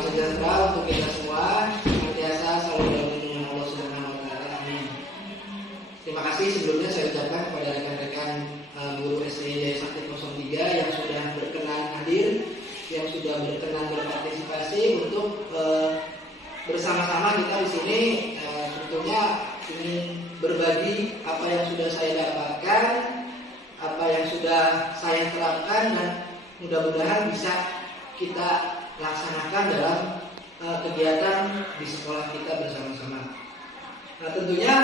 salam sejahtera untuk kita semua, senantiasa selalu dalam lindungan Allah Subhanahu wa taala. Amin. Terima kasih sebelumnya saya ucapkan kepada rekan-rekan guru STI Sakti 03 yang sudah berkenan hadir, yang sudah berkenan berpartisipasi untuk bersama-sama kita di sini tentunya ingin berbagi apa yang sudah saya dapatkan, apa yang sudah saya terapkan, dan mudah-mudahan bisa kita laksanakan dalam kegiatan di sekolah kita bersama-sama. Nah, tentunya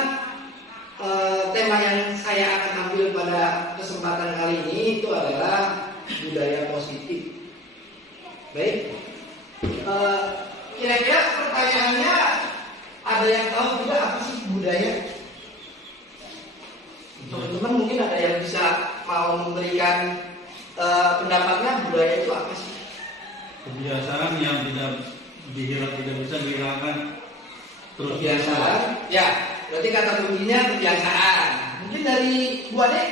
tema yang saya akan ambil pada kesempatan kali ini itu adalah budaya positif. Baik, kira-kira pertanyaannya ada yang tahu tidak apa sih budaya? Teman-teman mungkin ada yang bisa mau memberikan pendapatnya, budaya itu apa sih? Kebiasaan yang tidak bisa dihilangkan terus. Kebiasaan, ya. Berarti kata kuncinya kebiasaan. Mungkin dari Bu Ade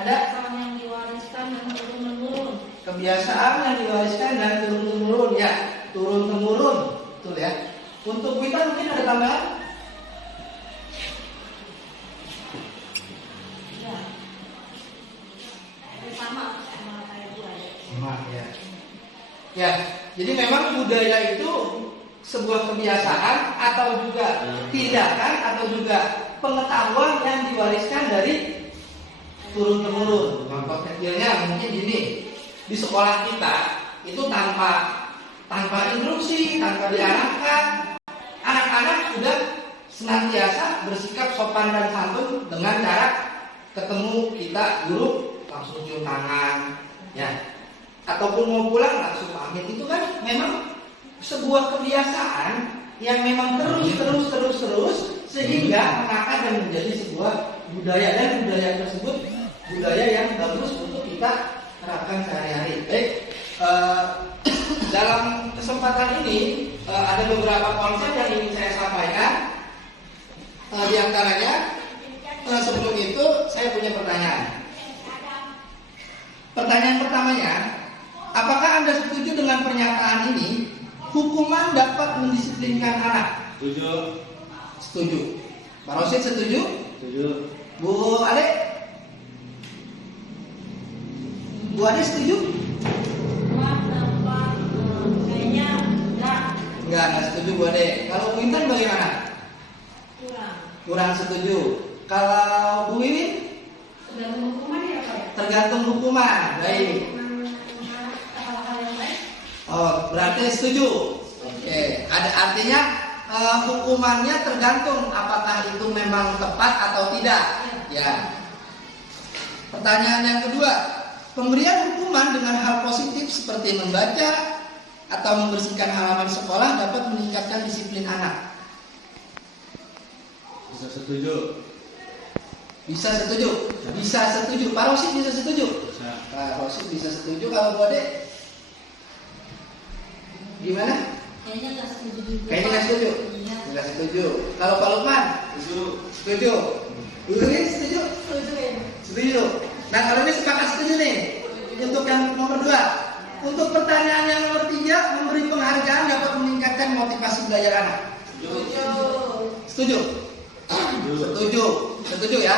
ada? Kebiasaan yang diwariskan dan turun menurun. Kebiasaan yang diwariskan dan turun temurun, ya. Turun temurun, betul ya. Untuk kita mungkin ada tambahan? Ya. Sama kayak Bu Ade. Sama ya. Ya, jadi memang budaya itu sebuah kebiasaan atau juga tindakan atau juga pengetahuan yang diwariskan dari turun temurun. Contoh kecilnya mungkin gini, di sekolah kita itu tanpa instruksi, tanpa diarahkan, anak-anak sudah senantiasa bersikap sopan dan santun dengan cara ketemu kita guru langsung cium tangan, ya. Ataupun mau pulang langsung pamit. Itu kan memang sebuah kebiasaan yang memang terus sehingga mengakar dan menjadi sebuah budaya, dan budaya tersebut budaya yang bagus untuk kita terapkan sehari-hari. Baik, dalam kesempatan ini ada beberapa konsep yang ingin saya sampaikan. Di antaranya sebelum itu saya punya pertanyaan. Pertanyaan pertamanya, apakah Anda setuju dengan pernyataan ini? Hukuman dapat mendisiplinkan anak. Setuju. Setuju. Pak Rosid setuju? Setuju. Bu Ade? Bu Ade setuju? Kayaknya Enggak setuju Bu Ade. Kalau Bu Intan bagaimana? Kurang setuju. Kalau Bu Wiwin? tergantung hukuman ya Pak. Tergantung hukuman. Baik. Oh, berarti setuju. Oke, ada artinya hukumannya tergantung apakah itu memang tepat atau tidak. Ya. Pertanyaan yang kedua, pemberian hukuman dengan hal positif seperti membaca atau membersihkan halaman sekolah dapat meningkatkan disiplin anak. Bisa setuju. Bisa setuju. Bisa setuju. Pak Rosid bisa setuju. Bisa. Pak Rosid bisa setuju. Kalau Bu Ade gimana? Kayaknya nggak setuju juga. Kayaknya nggak setuju. Iya. Nggak setuju. Kalau Pak Lukman? Setuju. Setuju. Bu Wiwin setuju? Setuju ya. Setuju. Nah, kalau ini sepakat setuju nih. Untuk yang nomor 2. Untuk pertanyaan yang nomor 3, memberi penghargaan dapat meningkatkan motivasi belajar anak. Setuju. Setuju? Setuju. Setuju ya?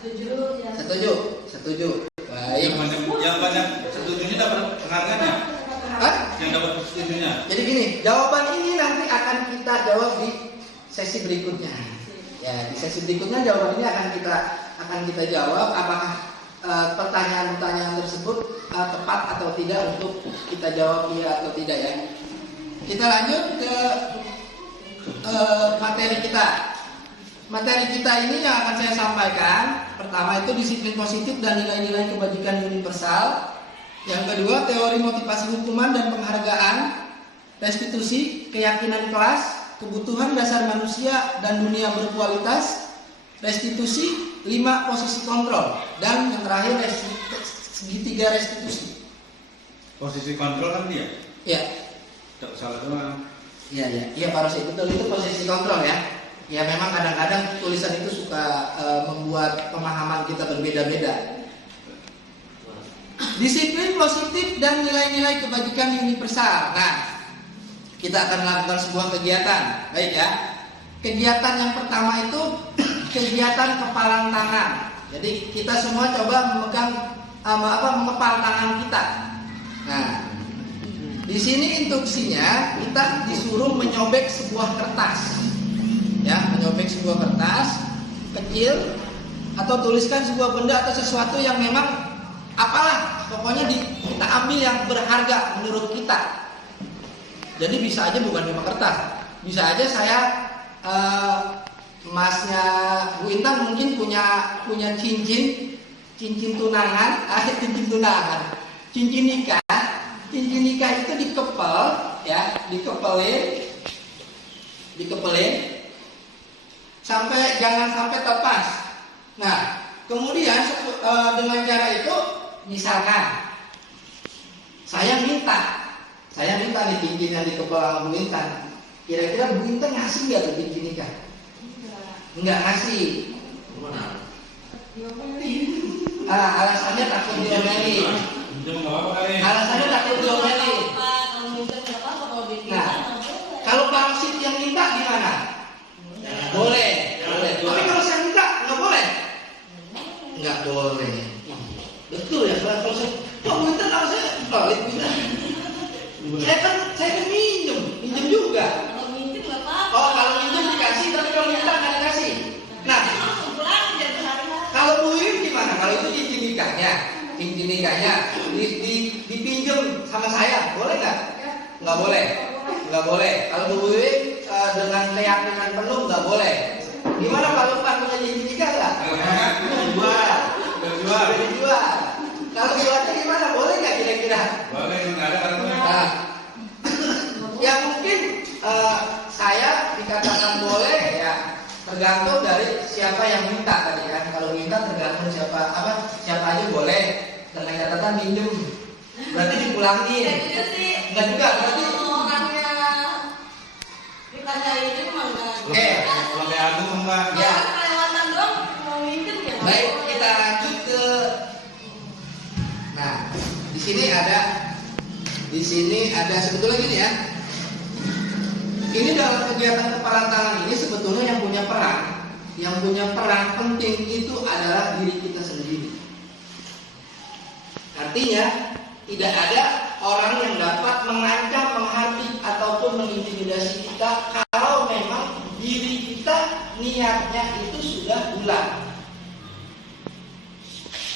Setuju ya. Setuju. Setuju. Baik. Yang banyak setujunya dapat penghargaannya. Hah? Yang dapat setujunya. Jadi gini, jawaban ini nanti akan kita jawab di sesi berikutnya. Ya, di sesi berikutnya jawaban ini akan kita jawab apakah pertanyaan-pertanyaan tersebut tepat atau tidak untuk kita jawab iya atau tidak ya. Kita lanjut ke materi kita. Materi kita ini yang akan saya sampaikan, pertama itu disiplin positif dan nilai-nilai kebajikan universal. Yang kedua, teori motivasi hukuman dan penghargaan, restitusi, keyakinan kelas, kebutuhan dasar manusia dan dunia berkualitas, restitusi, 5 posisi kontrol, dan yang terakhir segitiga restitusi. Posisi kontrol kan dia? Ya. Tak salah doang. Iya Pak Rosid, betul itu posisi kontrol ya. Ya memang kadang-kadang tulisan itu suka membuat pemahaman kita berbeda-beda. Disiplin positif dan nilai-nilai kebajikan universal. Nah, kita akan melakukan sebuah kegiatan. Baik ya. Kegiatan yang pertama itu kegiatan kepalan tangan. Jadi kita semua coba memegang mengepal tangan kita. Nah, di sini instruksinya kita disuruh menyobek sebuah kertas. Ya, menyobek sebuah kertas kecil atau tuliskan sebuah benda atau sesuatu yang memang apalah, pokoknya kita ambil yang berharga menurut kita. Jadi bisa aja bukan cuma kertas, bisa aja saya emasnya Bu Intan mungkin punya cincin tunangan, cincin nikah itu dikepel ya, dikepelin sampai jangan sampai lepas. Nah, kemudian dengan cara itu misalkan saya minta nih cincin yang dikepel sama Bu Intan. Kira-kira Bu Intan ngasih nggak tuh cincin nikah? Enggak ngasih. Alasannya takut diomelin. Alasannya takut diomelin. Nah, kalau Pak Rosid yang minta gimana? Boleh. Tapi kalau saya minta nggak boleh. Nggak boleh. Betul ya, kalau saya, Bu Intan kalau saya balik minta. Saya kan minjem juga. Oh, kalau minjem dikasih, tapi kalau minta nggak dikasih. Nah, kalau Bu Iin gimana? Kalau itu cincin nikahnya dipinjam sama saya, boleh nggak? Nggak boleh. Kalau Bu Iin dengan keyakinan penuh nggak boleh. Gimana kalau Pak punya cincin nikah nggak? Dijual. Kalau buatnya gimana? Boleh nggak kira-kira? Boleh, nggak ada kartunya. Nah, ya mungkin saya dikatakan boleh ya tergantung dari siapa yang minta tadi kan. Kalau minta tergantung siapa aja boleh. Dengan catatan minjem, berarti dipulangin. Enggak juga, berarti orangnya ditanya ini mah enggak. Lebih agung enggak? Ya. Kelewatan dong mau minjem ya. Baik, kita lanjut ke. Nah, di sini ada sebetulnya gini ya. Ini dalam kegiatan kepalan tangan ini sebetulnya yang punya peran penting itu adalah diri kita sendiri. Artinya tidak ada orang yang dapat mengancam, menghardik ataupun mengintimidasi kita kalau memang diri kita niatnya itu sudah bulat.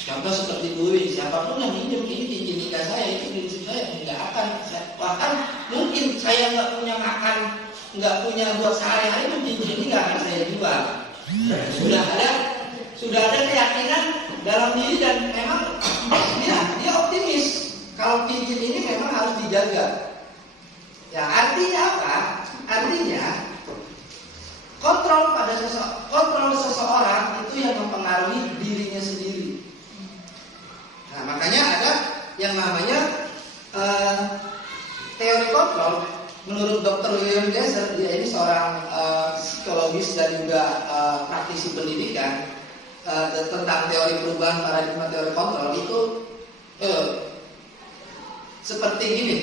Contoh seperti Bu Iin, siapapun yang minjem ini cincin nikah saya, itu prinsip saya tidak akan. Bahkan mungkin saya nggak punya makan, nggak punya buat sehari-hari pun cincin ini nggak akan saya jual. Sudah ada keyakinan dalam diri dan memang dia optimis kalau cincin ini memang harus dijaga. Ya artinya apa? Artinya kontrol seseorang itu yang mempengaruhi dirinya sendiri. Nah, makanya ada yang namanya teori kontrol. Menurut Dr. William Glasser, dia ini seorang psikologis dan juga praktisi pendidikan, tentang teori perubahan paradigma teori kontrol itu seperti gini,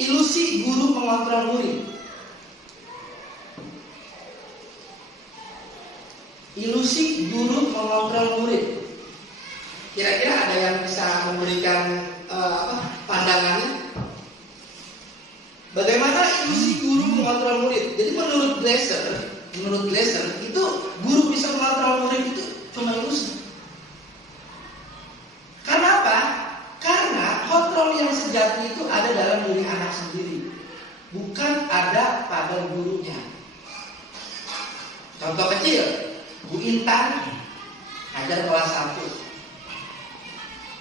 ilusi guru mengontrol murid. Ilusi guru mengontrol murid. Kira-kira ada yang bisa memberikan pandangannya? Bagaimana ilusi guru mengontrol murid? Jadi menurut Glasser itu guru bisa mengontrol murid itu cuma ilusi. Karena apa? Karena kontrol yang sejati itu ada dalam diri anak sendiri, bukan ada pada gurunya. Contoh kecil, Bu Intan ngajar kelas 1.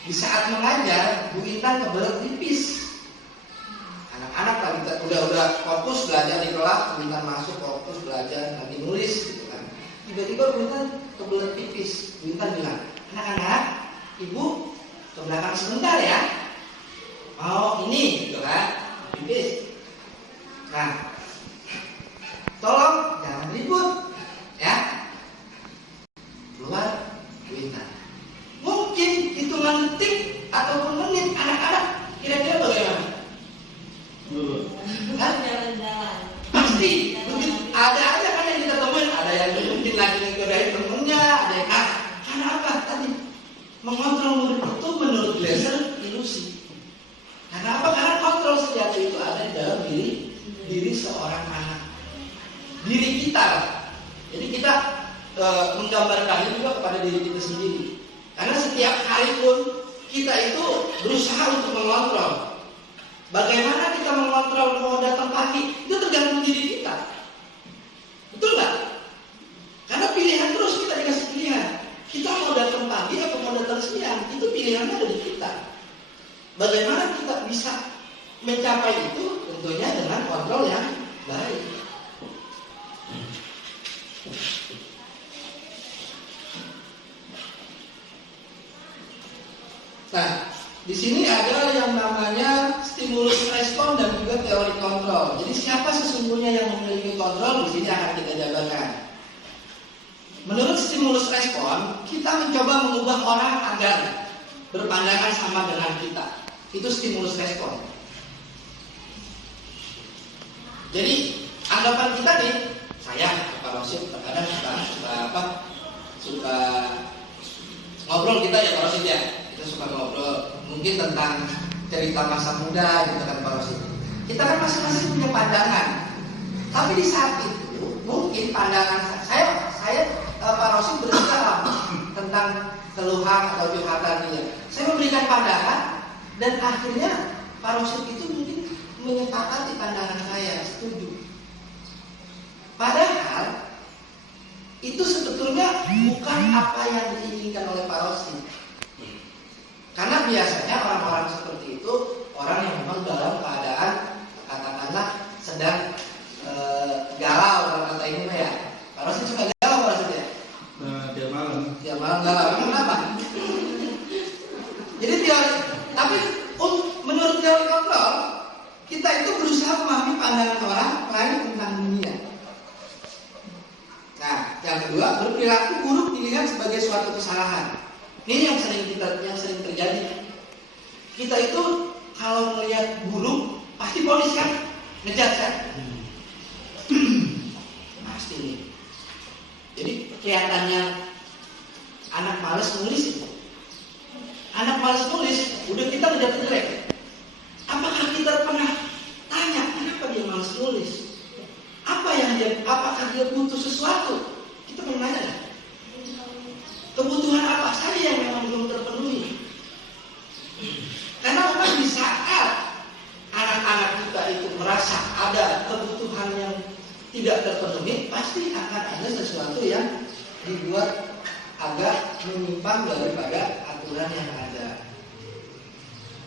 Di saat mengajar, Bu Intan kebelet tipis. Anak-anak udah fokus belajar di kelas, Bu Intan masuk fokus belajar lagi nulis gitu kan. Tiba-tiba Bu Intan kebelet tipis. Bu Intan bilang, anak-anak, Ibu ke belakang sebentar ya. Oh ini gitu kan, tipis. Nah, tolong jangan ribut ya. Keluar Bu Intan. Mungkin hitungan detik ataupun menit anak-anak kira-kira bagaimana? Jalan-jalan. Pasti ada aja kan yang kita temuin, ada yang mungkin lagi ngegodain temennya, ada yang karena apa tadi mengontrol murid itu menurut Glasser ilusi. Karena apa? Karena kontrol sejati itu ada di dalam diri seorang anak, diri kita. Jadi kita menggambarkannya juga kepada diri kita sendiri. Karena setiap hari pun kita itu berusaha untuk mengontrol. Bagaimana kita mengontrol mau datang pagi itu tergantung diri kita. Betul nggak? Karena pilihan terus kita dikasih pilihan. Kita mau datang pagi atau mau datang siang, itu pilihannya ada di kita. Bagaimana kita bisa mencapai itu? Tentunya dengan kontrol yang baik. Nah, di sini ada yang namanya stimulus respon dan juga teori kontrol. Jadi siapa sesungguhnya yang memiliki kontrol? Di sini akan kita jabarkan. Menurut stimulus respon, kita mencoba mengubah orang agar berpandangan sama dengan kita. Itu stimulus respon. Jadi anggapan kita nih, saya Pak Rosid terkadang suka ngobrol kita ya Pak Rosid ya. Kita suka ngobrol mungkin tentang cerita masa muda gitu kan Pak Rosid. Kita kan masing-masing punya pandangan. Tapi di saat itu mungkin pandangan saya Pak Rosid berbicara tentang keluhan atau curhatan dia. Saya memberikan pandangan dan akhirnya Pak Rosid itu mungkin menyepakati pandangan saya, setuju. Padahal itu sebetulnya bukan apa yang diinginkan oleh Pak Rosid. Karena biasanya orang-orang seperti itu orang yang memang dalam keadaan katakanlah sedang galau dalam kata ini ya. Pak Rosid suka galau Pak Rosid ya? Tiap malam. Tiap malam galau. Kenapa? Jadi tapi menurut teori kontrol kita itu berusaha memahami pandangan orang lain tentang dunia. Nah, yang kedua, berperilaku buruk dilihat sebagai suatu kesalahan. Ini yang sering terjadi. Kita itu kalau melihat buruk pasti polis kan, ngejat kan. Pasti nih. Jadi kelihatannya anak malas nulis itu. Anak malas nulis, udah kita ngejat jelek. Apakah kita pernah tanya kenapa dia malas nulis? Apakah dia butuh sesuatu? Kita pernah nanya kan? Kebutuhan apa saja yang memang belum terpenuhi? Karena memang di saat anak-anak kita itu merasa ada kebutuhan yang tidak terpenuhi, pasti akan ada sesuatu yang dibuat agak menyimpang daripada aturan yang ada.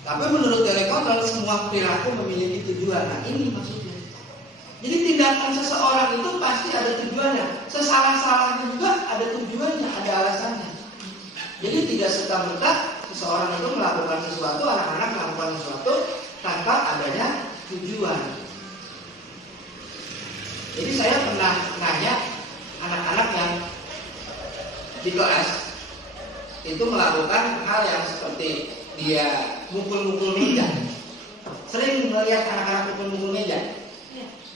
Tapi menurut teori kontrol semua perilaku memiliki tujuan. Nah ini maksudnya. Jadi tindakan seseorang itu pasti ada tujuannya. Sesalah-salahnya juga ada tujuannya, ada alasannya. Jadi tidak serta-merta seseorang itu melakukan sesuatu, anak-anak melakukan sesuatu tanpa adanya tujuan. Jadi saya pernah nanya anak-anak yang di kelas itu melakukan hal yang seperti dia mukul-mukul meja. Sering melihat anak-anak mukul-mukul meja.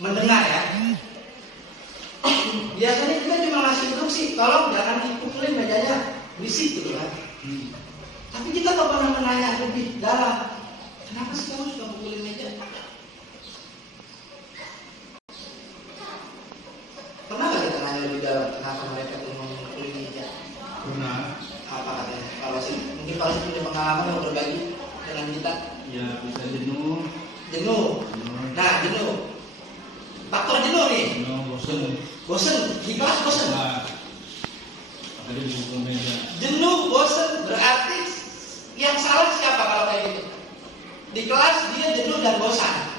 Mendengar ya. Biasanya kita cuma ngasih instruksi, tolong jangan dipukulin mejanya, berisik gitu kan. Tapi kita nggak pernah menanya lebih dalam. Kenapa sih kamu suka pukulin meja? Pernah nggak kita nanya lebih dalam kenapa mereka tuh memukulin meja? Pernah. Apa katanya? Kalau sih mungkin kalau sih punya pengalaman yang berbagi dengan kita. Ya bisa jenuh. Jenuh. Nah jenuh. Faktor jenuh nih. Jenuh, bosen. Bosen, di kelas bosen. Nah, akhirnya dipukul meja. Jenuh, bosen, berarti yang salah siapa kalau kayak gitu? Di kelas dia jenuh dan bosan.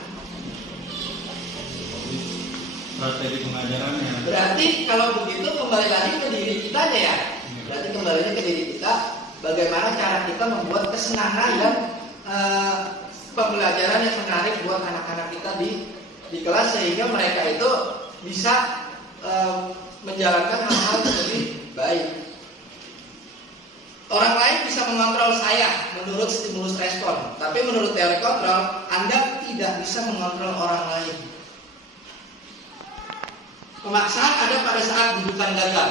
Strategi pengajarannya. Berarti kalau begitu kembali lagi ke diri kita aja ya. Berarti kembalinya ke diri kita. Bagaimana cara kita membuat kesenangan dan pembelajaran yang menarik buat anak-anak kita di kelas sehingga mereka itu bisa menjalankan hal-hal yang lebih baik. Orang lain bisa mengontrol saya menurut stimulus respon, tapi menurut teori kontrol Anda tidak bisa mengontrol orang lain. Pemaksaan ada pada saat rujukan gagal.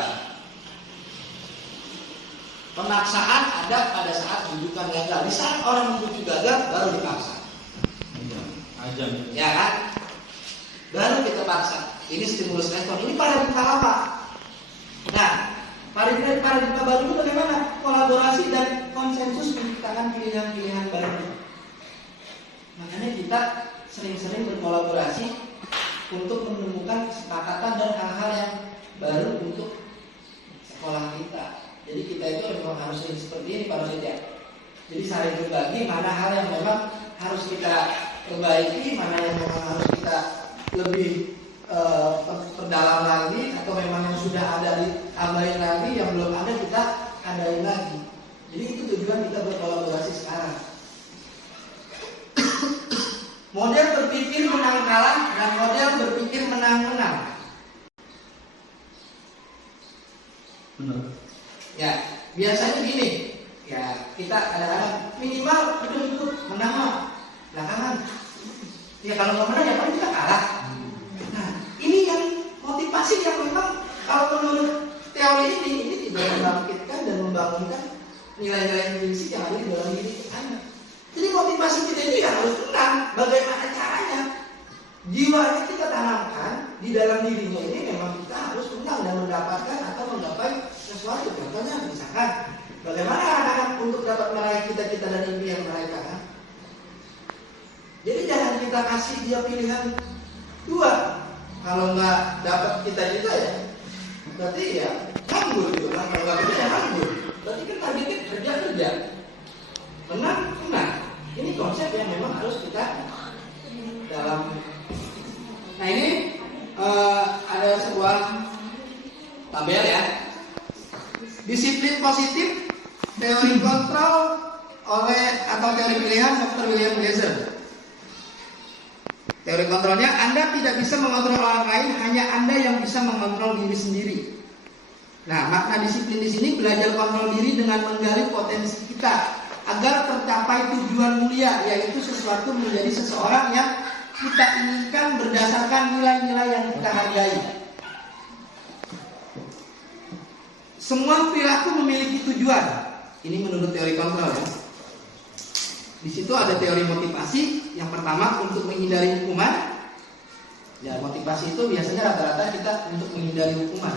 Pemaksaan ada pada saat rujukan gagal. Di saat orang menuju gagal baru dipaksa. Iya, ajam. Ya kan? Baru kita paksa. Ini stimulus respon. Ini paradigma lama. Nah, paradigma baru itu bagaimana? Kolaborasi dan konsensus menciptakan pilihan-pilihan baru. Makanya kita sering-sering berkolaborasi untuk menemukan kesepakatan dan hal-hal yang baru untuk sekolah kita. Jadi kita itu memang harus sering seperti ini Pak Rosid ya. Jadi saling berbagi mana hal yang memang harus kita perbaiki, mana yang memang harus kita lebih perdalam lagi, atau memang yang sudah ada ditambahin lagi, yang belum ada kita adain lagi. Jadi itu tujuan kita berkolaborasi sekarang. Model berpikir menang kalah dan model berpikir menang-menang. Benar. Ya, biasanya gini. Ya, kita kadang-kadang minimal itu menang mah belakangan. Ya kalau nggak menang ya paling kita kalah. Nah, ini yang motivasi yang memang kalau menurut teori ini tidak membangkitkan dan membangunkan nilai-nilai prinsip yang ada di dalam diri kita. Jadi motivasi kita itu ya harus menang. Bagaimana caranya? Jiwa ini kita tanamkan di dalam dirinya ini memang kita harus menang dan mendapatkan atau menggapai sesuatu. Contohnya misalkan bagaimana anak-anak untuk dapat meraih cita-cita dan impian mereka kan? Jadi jangan kita kasih dia pilihan dua. Kalau nggak dapat cita-cita ya berarti ya nganggur gitu kan. Kalau nggak bisa nganggur. Berarti kan targetnya kerja. Menang. Ini konsep yang memang harus kita dalam. Nah ini ada sebuah tabel ya. Disiplin positif, teori kontrol atau teori pilihan Dr. William Glaser. Teori kontrolnya, Anda tidak bisa mengontrol orang lain, hanya Anda yang bisa mengontrol diri sendiri. Nah, makna disiplin di sini belajar kontrol diri dengan menggali potensi kita agar tercapai tujuan mulia, yaitu sesuatu menjadi seseorang yang kita inginkan berdasarkan nilai-nilai yang kita hargai. Semua perilaku memiliki tujuan. Ini menurut teori kontrol ya. Di situ ada teori motivasi. Yang pertama untuk menghindari hukuman. Ya, motivasi itu biasanya rata-rata kita untuk menghindari hukuman.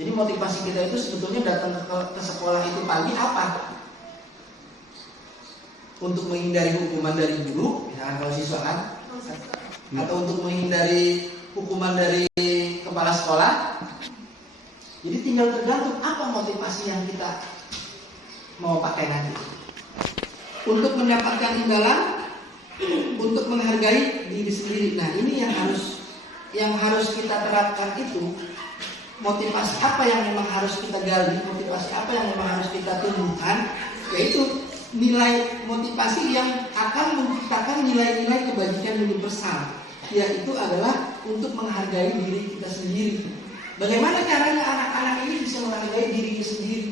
Jadi motivasi kita itu sebetulnya datang ke sekolah itu pagi apa? Untuk menghindari hukuman dari guru, misalkan kalau siswa kan, atau untuk menghindari hukuman dari kepala sekolah. Jadi tinggal tergantung apa motivasi yang kita mau pakai nanti. Untuk mendapatkan imbalan, untuk menghargai diri sendiri. Nah ini yang harus kita terapkan itu. Motivasi apa yang memang harus kita gali, motivasi apa yang memang harus kita tumbuhkan, yaitu nilai motivasi yang akan menciptakan nilai-nilai kebajikan universal, yaitu adalah untuk menghargai diri kita sendiri. Bagaimana caranya anak-anak ini bisa menghargai dirinya sendiri?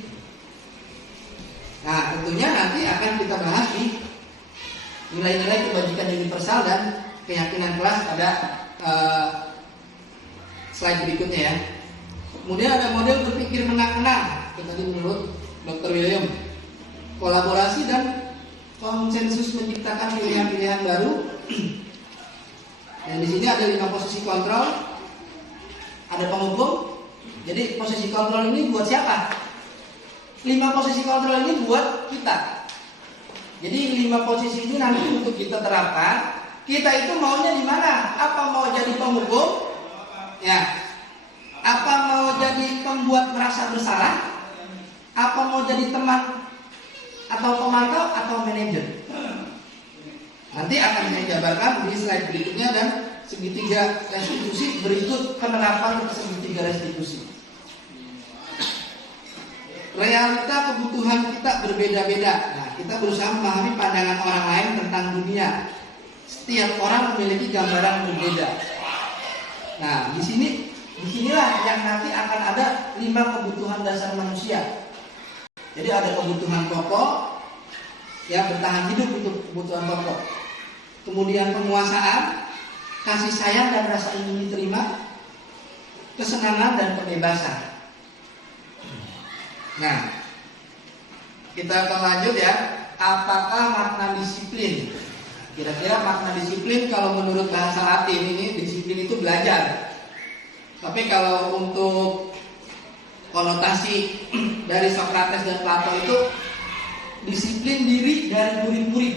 Nah, tentunya nanti akan kita bahas di nilai-nilai kebajikan universal dan keyakinan kelas pada slide berikutnya ya. Kemudian ada model berpikir menang-menang. Kita tadi menurut Dr. William, kolaborasi dan konsensus menciptakan pilihan-pilihan baru. Dan di sini ada 5 posisi kontrol, ada penghukum. Jadi posisi kontrol ini buat siapa? 5 posisi kontrol ini buat kita. Jadi 5 posisi ini nanti untuk kita terapkan. Kita itu maunya di mana? Apa mau jadi penghukum? Ya. Apa mau jadi pembuat merasa bersalah? Apa mau jadi teman atau pemantau atau manajer? Nanti akan saya jabarkan di slide berikutnya dan segitiga restitusi berikut penerapan segitiga restitusi. Realita kebutuhan kita berbeda-beda. Nah, kita berusaha memahami pandangan orang lain tentang dunia. Setiap orang memiliki gambaran berbeda. Nah, disinilah yang nanti akan ada 5 kebutuhan dasar manusia. Jadi ada kebutuhan pokok, ya bertahan hidup untuk kebutuhan pokok. Kemudian penguasaan, kasih sayang dan rasa ingin diterima, kesenangan dan kebebasan. Nah, kita akan lanjut ya. Apakah makna disiplin? Kira-kira makna disiplin kalau menurut bahasa Latin ini disiplin itu belajar. Tapi kalau untuk konotasi dari Socrates dan Plato itu disiplin diri dari murid-murid.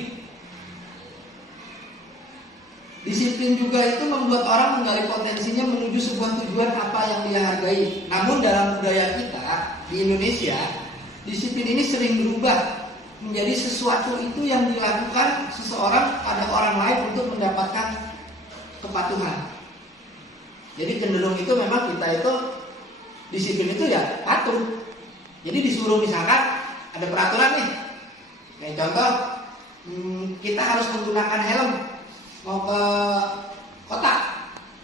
Disiplin juga itu membuat orang menggali potensinya menuju sebuah tujuan apa yang dia hargai. Namun dalam budaya kita di Indonesia, disiplin ini sering berubah menjadi sesuatu itu yang dilakukan seseorang pada orang lain untuk mendapatkan kepatuhan. Jadi cenderung itu memang kita itu disiplin itu ya patuh. Jadi disuruh misalkan ada peraturan nih. Kayak contoh, kita harus menggunakan helm mau ke kota.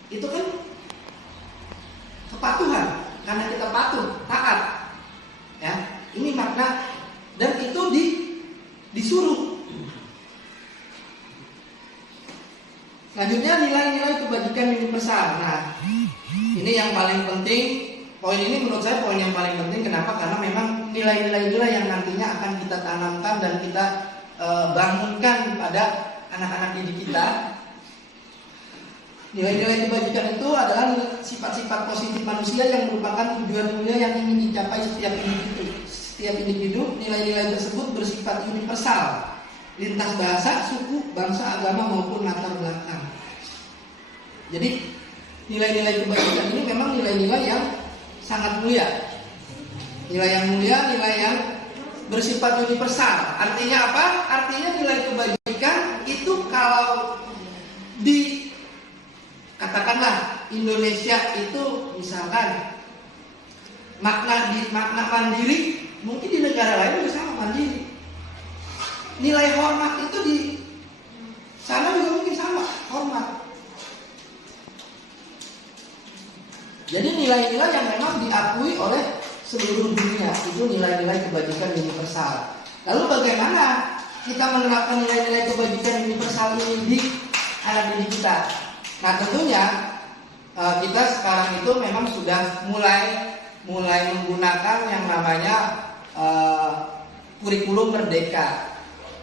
Itu kan kepatuhan karena kita patuh, taat. Ya, ini makna dan itu disuruh. Selanjutnya nilai-nilai kebajikan universal. Nah, ini yang paling penting. Poin ini menurut saya poin yang paling penting. Kenapa? Karena memang nilai-nilai itulah yang nantinya akan kita tanamkan dan kita bangunkan pada anak-anak didik kita. Nilai-nilai kebajikan itu adalah sifat-sifat positif manusia yang merupakan tujuan mulia yang ingin dicapai setiap individu. Setiap individu, nilai-nilai tersebut bersifat universal, lintas bahasa, suku, bangsa, agama maupun latar belakang. Jadi nilai-nilai kebajikan ini memang nilai-nilai yang sangat mulia. Nilai yang mulia, nilai yang bersifat universal. Artinya apa? Artinya nilai kebajikan itu kalau di katakanlah Indonesia itu misalkan makna mandiri, mungkin di negara lain juga sama mandiri. Nilai hormat itu di sana juga mungkin sama, hormat. Jadi nilai-nilai yang memang diakui oleh seluruh dunia itu nilai-nilai kebajikan universal. Lalu bagaimana kita menerapkan nilai-nilai kebajikan universal ini di anak didik kita? Nah tentunya kita sekarang itu memang sudah mulai menggunakan yang namanya kurikulum merdeka.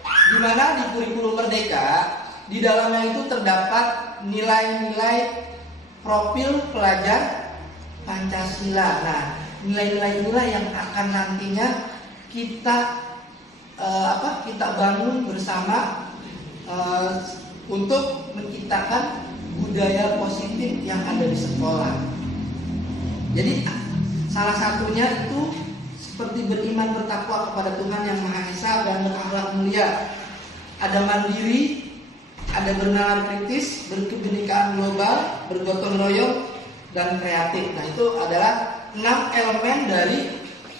Di mana di kurikulum merdeka di dalamnya itu terdapat nilai-nilai profil pelajar Pancasila. Nah, nilai-nilai inilah yang akan nantinya kita kita bangun bersama untuk menciptakan budaya positif yang ada di sekolah. Jadi salah satunya itu seperti beriman bertakwa kepada Tuhan yang Maha Esa dan berakhlak mulia. Ada mandiri, ada bernalar kritis, berkebinekaan global, bergotong royong, dan kreatif. Nah itu adalah 6 elemen dari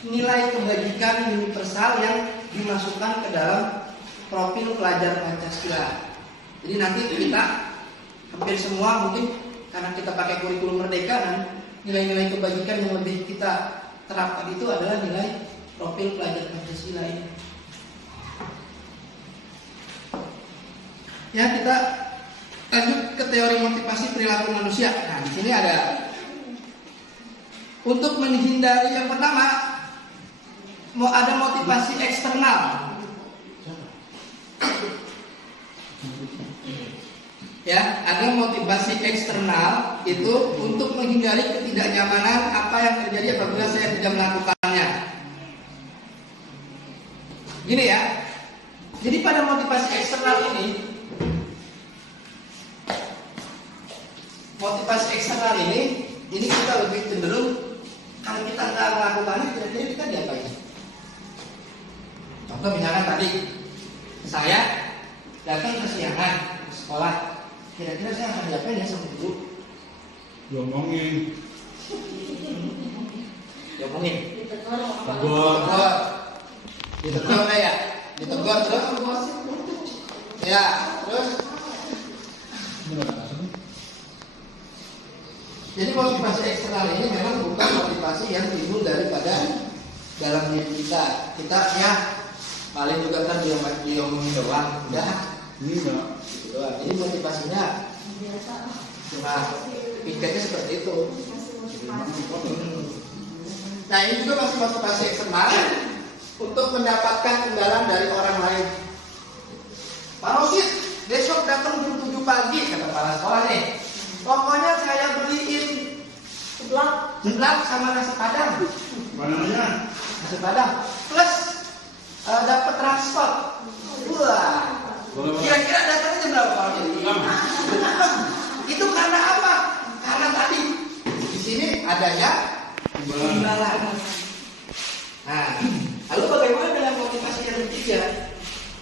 nilai kebajikan universal yang dimasukkan ke dalam profil pelajar Pancasila. Jadi nanti kita hampir semua mungkin karena kita pakai kurikulum merdeka dan nilai-nilai kebajikan yang lebih kita terapkan itu adalah nilai profil pelajar Pancasila ini. Ya kita lanjut ke teori motivasi perilaku manusia. Nah di sini ada untuk menghindari yang pertama mau ada motivasi eksternal. Ya, ada motivasi eksternal itu untuk menghindari ketidaknyamanan apa yang terjadi apabila saya tidak melakukannya. Gini ya. Jadi pada motivasi eksternal ini kita lebih cenderung kalau kita nggak melakukannya kira-kira kita diapain? Contoh misalkan tadi saya datang kesiangan ke sekolah. Kira-kira saya akan diapain ya sama guru? Diomongin. Ditegur ya. Ditegur terus. Ya, terus. Jadi motivasi eksternal ini memang bukan motivasi yang timbul daripada dalam diri kita. Kita ya paling juga kan diomongin doang, udah. Enggak. Gitu doang. Jadi motivasinya cuma pikirnya seperti itu. Nah ini juga masih motivasi eksternal untuk mendapatkan imbalan dari orang lain. Pak Rosid, besok datang jam 7 pagi kata kepala sekolah nih. Pokoknya saya beliin jeblak sama nasi padang. Mananya? Nasi padang plus dapat transport. Wah. Kira-kira datangnya jam berapa Pak Rosid? Itu karena apa? Karena tadi di sini adanya imbalan. Nah, lalu bagaimana dengan motivasi yang ketiga?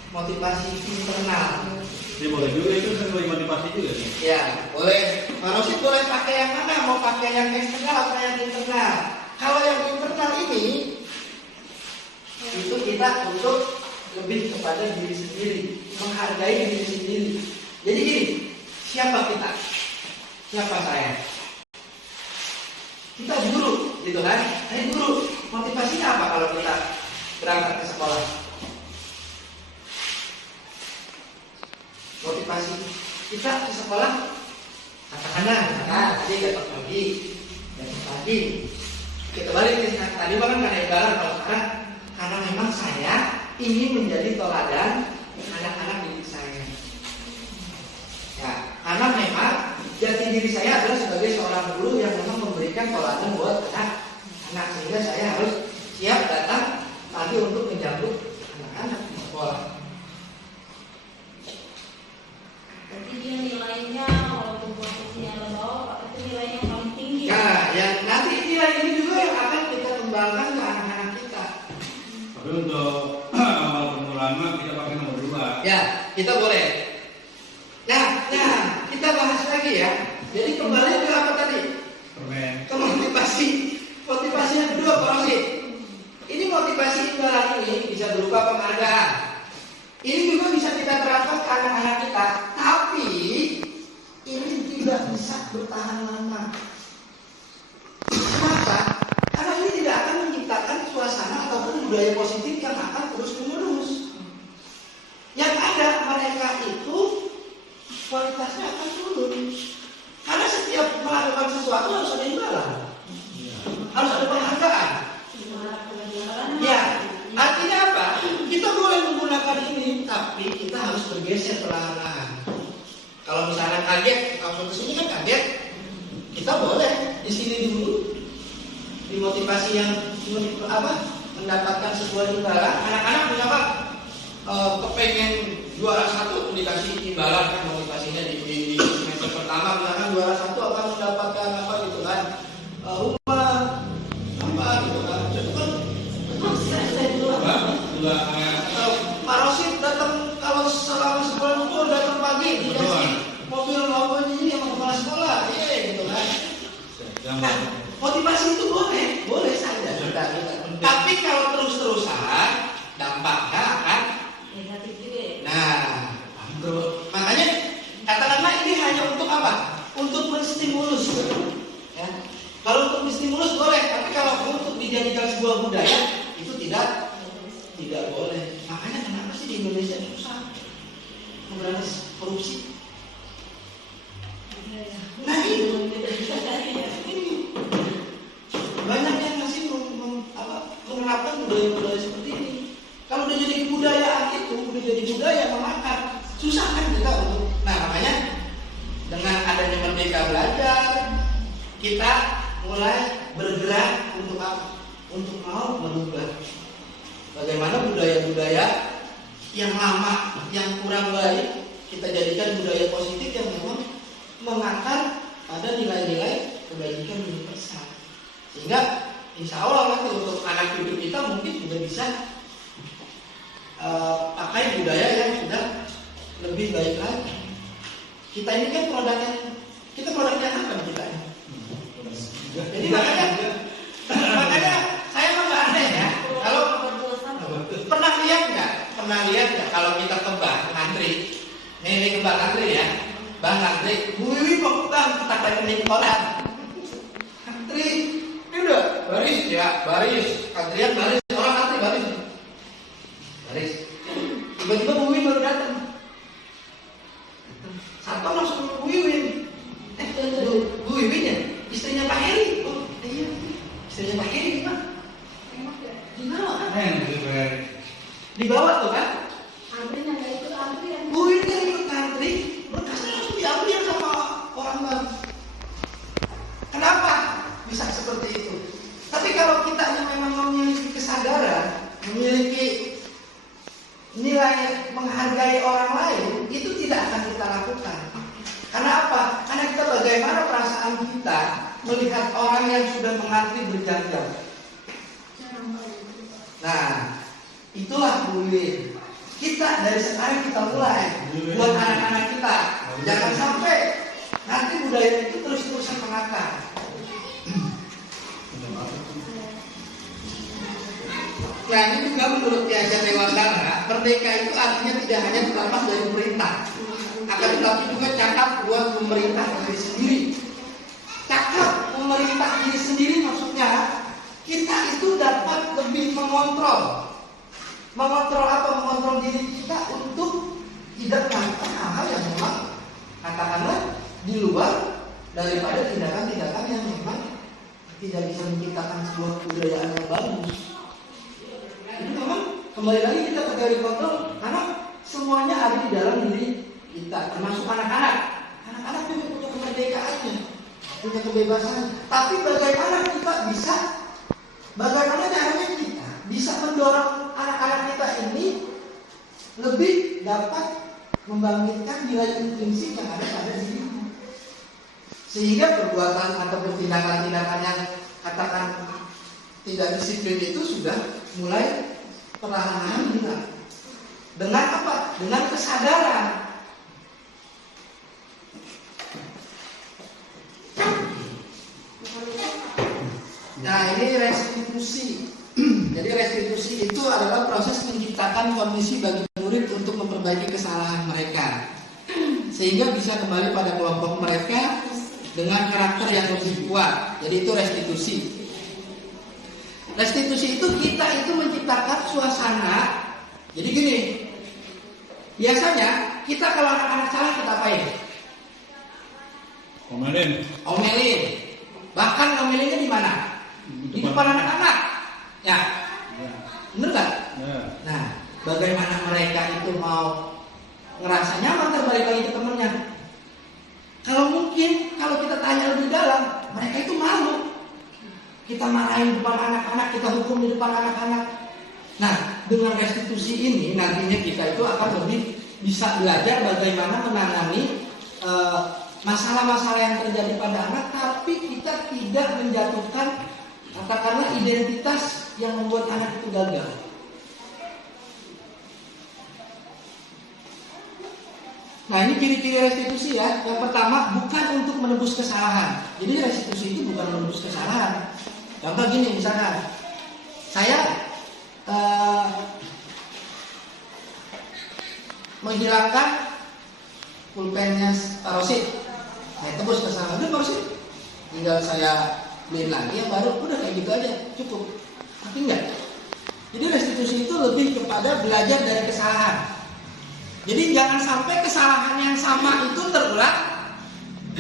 Motivasi internal. Dia boleh juga itu sebagai motivasi juga nih. Ya, boleh. Manusia boleh pakai yang mana? Mau pakai yang eksternal atau yang internal? Kalau yang internal ini itu kita untuk lebih kepada diri sendiri, menghargai diri sendiri. Jadi gini, siapa kita? Siapa saya? Kita guru, gitu kan? Saya guru. Motivasinya apa kalau kita berangkat ke sekolah? Motivasi kita ke sekolah, katakanlah, tadi datang pagi. Kita balik ke tadi bahkan karena ibarat kalau sekarang, karena memang saya ingin menjadi teladan anak-anak didik saya. Ya, karena memang jati diri saya adalah sebagai seorang guru yang memang memberikan teladan buat anak-anak, sehingga saya harus siap datang pagi untuk menyambut anak-anak di sekolah. Jadi dia nilainya walaupun posisinya rendah, itu nilainya yang paling tinggi. Nah, yang nanti nilai ini juga yang akan kita kembangkan ke anak-anak kita. Tapi untuk awal pemula kita pakai nomor 2. Ya, kita boleh. Nah, kita bahas lagi ya. Jadi kembali ke apa tadi? Permen. Ke motivasi. Motivasi yang kedua, Pak Rosid. Ini motivasi imbalan ini bisa berupa penghargaan. Ini juga bisa kita terapkan ke anak-anak kita. Tapi ini tidak bisa bertahan lama. Kenapa? Karena ini tidak akan menciptakan suasana ataupun budaya positif yang akan terus menerus. Yang ada mereka itu kualitasnya akan turun. Karena setiap melakukan sesuatu harus ada imbalan, harus ada penghargaan. Ya, artinya apa? Kita boleh menggunakan ini, tapi kita harus bergeser perlahan-lahan. Kalau misalnya kaget, kalau kesini kan kaget, kita boleh di sini dulu, dimotivasi yang mendapatkan sebuah imbalan. Anak-anak punya apa? Kepengen juara 1 dikasih imbalan kan motivasinya di semester pertama misalkan juara 1 akan mendapatkan apa gitu kan, rumah apa gitu kan, itu kan atau Pak Rosid datang kalau selama sebulan full datang pagi dikasih mobil ini sama kepala sekolah, gitu kan. Nah, motivasi itu boleh saja kita. Tapi kalau terus-terusan dampaknya akan Negatif juga. nah, bangkrut. Makanya katakanlah ini hanya untuk apa? Untuk menstimulus. Ya. Kalau untuk menstimulus boleh, tapi kalau untuk dijadikan sebuah budaya itu tidak boleh. Makanya kenapa sih di Indonesia susah memberantas korupsi? Nah itu ini banyak yang masih menerapkan budaya-budaya seperti ini. Kalau udah jadi kebudayaan itu, udah jadi budaya memakan, susah kan kita untuk. Nah makanya dengan adanya Merdeka Belajar, kita mulai bergerak untuk apa? Untuk mau merubah bagaimana budaya-budaya yang lama, yang kurang baik, kita jadikan budaya positif yang memang mengakar pada nilai-nilai kebajikan universal. Sehingga insya Allah nanti untuk anak cucu kita mungkin sudah bisa pakai budaya yang sudah lebih baik lagi. Kita ini kan produknya apa kita ini? Jadi makanya saya mah nggak aneh ya. Kalau pernah lihat nggak kalau kita ke bank ngantri, ini ke bank ngantri ya, bank ngantri, Bu Wiwi mau utang, kita pengen koran, ngantri, ini udah baris, antrian baris, orang ngantri baris. Tiba-tiba Bu Wiwi baru datang. Satpam langsung Bu Wiwi. Bu Wiwi nya istrinya Pak Heri. Oh, kalau kita memang memiliki kesadaran, memiliki nilai menghargai orang lain, itu tidak akan kita lakukan. Karena apa? Karena kita bagaimana perasaan kita melihat orang yang sudah mengantri berjam-jam. Nah, itulah bullying. Kita dari sekarang kita mulai buat anak-anak kita. Jangan sampai nanti budaya itu terus-terusan mengakar. Nah, ini juga menurut Piaget Dewantara, merdeka itu artinya tidak hanya terlepas dari perintah, akan tetapi juga cakap buat memerintah diri sendiri. Cakap memerintah diri sendiri maksudnya kita itu dapat lebih mengontrol. Mengontrol apa? Mengontrol diri kita untuk tidak melakukan hal-hal yang memang katakanlah di luar daripada tindakan-tindakan yang memang tidak bisa menciptakan sebuah kebudayaan yang bagus. Itu memang kembali lagi kita ke teori kontrol, karena semuanya ada di dalam diri kita, termasuk anak-anak. Anak-anak juga punya kemerdekaannya, punya kebebasan. Tapi bagaimana caranya kita bisa mendorong anak-anak kita ini lebih dapat membangkitkan nilai intrinsik yang ada pada diri, sehingga perbuatan atau tindakan-tindakan yang katakan tidak disiplin itu sudah mulai perlahan-lahan hilang. Dengan apa? Dengan kesadaran. Nah, ini restitusi. Jadi restitusi itu adalah proses menciptakan kondisi bagi murid untuk memperbaiki kesalahan mereka, sehingga bisa kembali pada kelompok mereka dengan karakter yang lebih kuat. Jadi itu restitusi. Restitusi itu kita itu menciptakan suasana. Jadi gini, biasanya kita kalau anak-anak salah kita apain? Omelin. Bahkan omelinnya di mana? Di depan anak-anak. Ya. Bener gak? Ya. Nah, bagaimana mereka itu mau ngerasa nyaman terbalik lagi ke temennya? Kalau mungkin, kalau kita tanya lebih dalam, mereka itu malu. Kita marahin di depan anak-anak, kita hukum di depan anak-anak. Nah, dengan restitusi ini nantinya kita itu akan lebih bisa belajar bagaimana menangani masalah-masalah yang terjadi pada anak, tapi kita tidak menjatuhkan katakanlah identitas yang membuat anak itu gagal. Nah, ini ciri-ciri restitusi ya. Yang pertama, bukan untuk menebus kesalahan. Jadi restitusi itu bukan menebus kesalahan. Contoh gini, misalkan saya menghilangkan pulpennya Pak Rosid, saya tebus kesalahan. Udah Pak Rosid, tinggal saya beliin lagi yang baru. Udah kayak gitu aja, cukup. Tapi enggak. Jadi restitusi itu lebih kepada belajar dari kesalahan. Jadi jangan sampai kesalahan yang sama itu terulang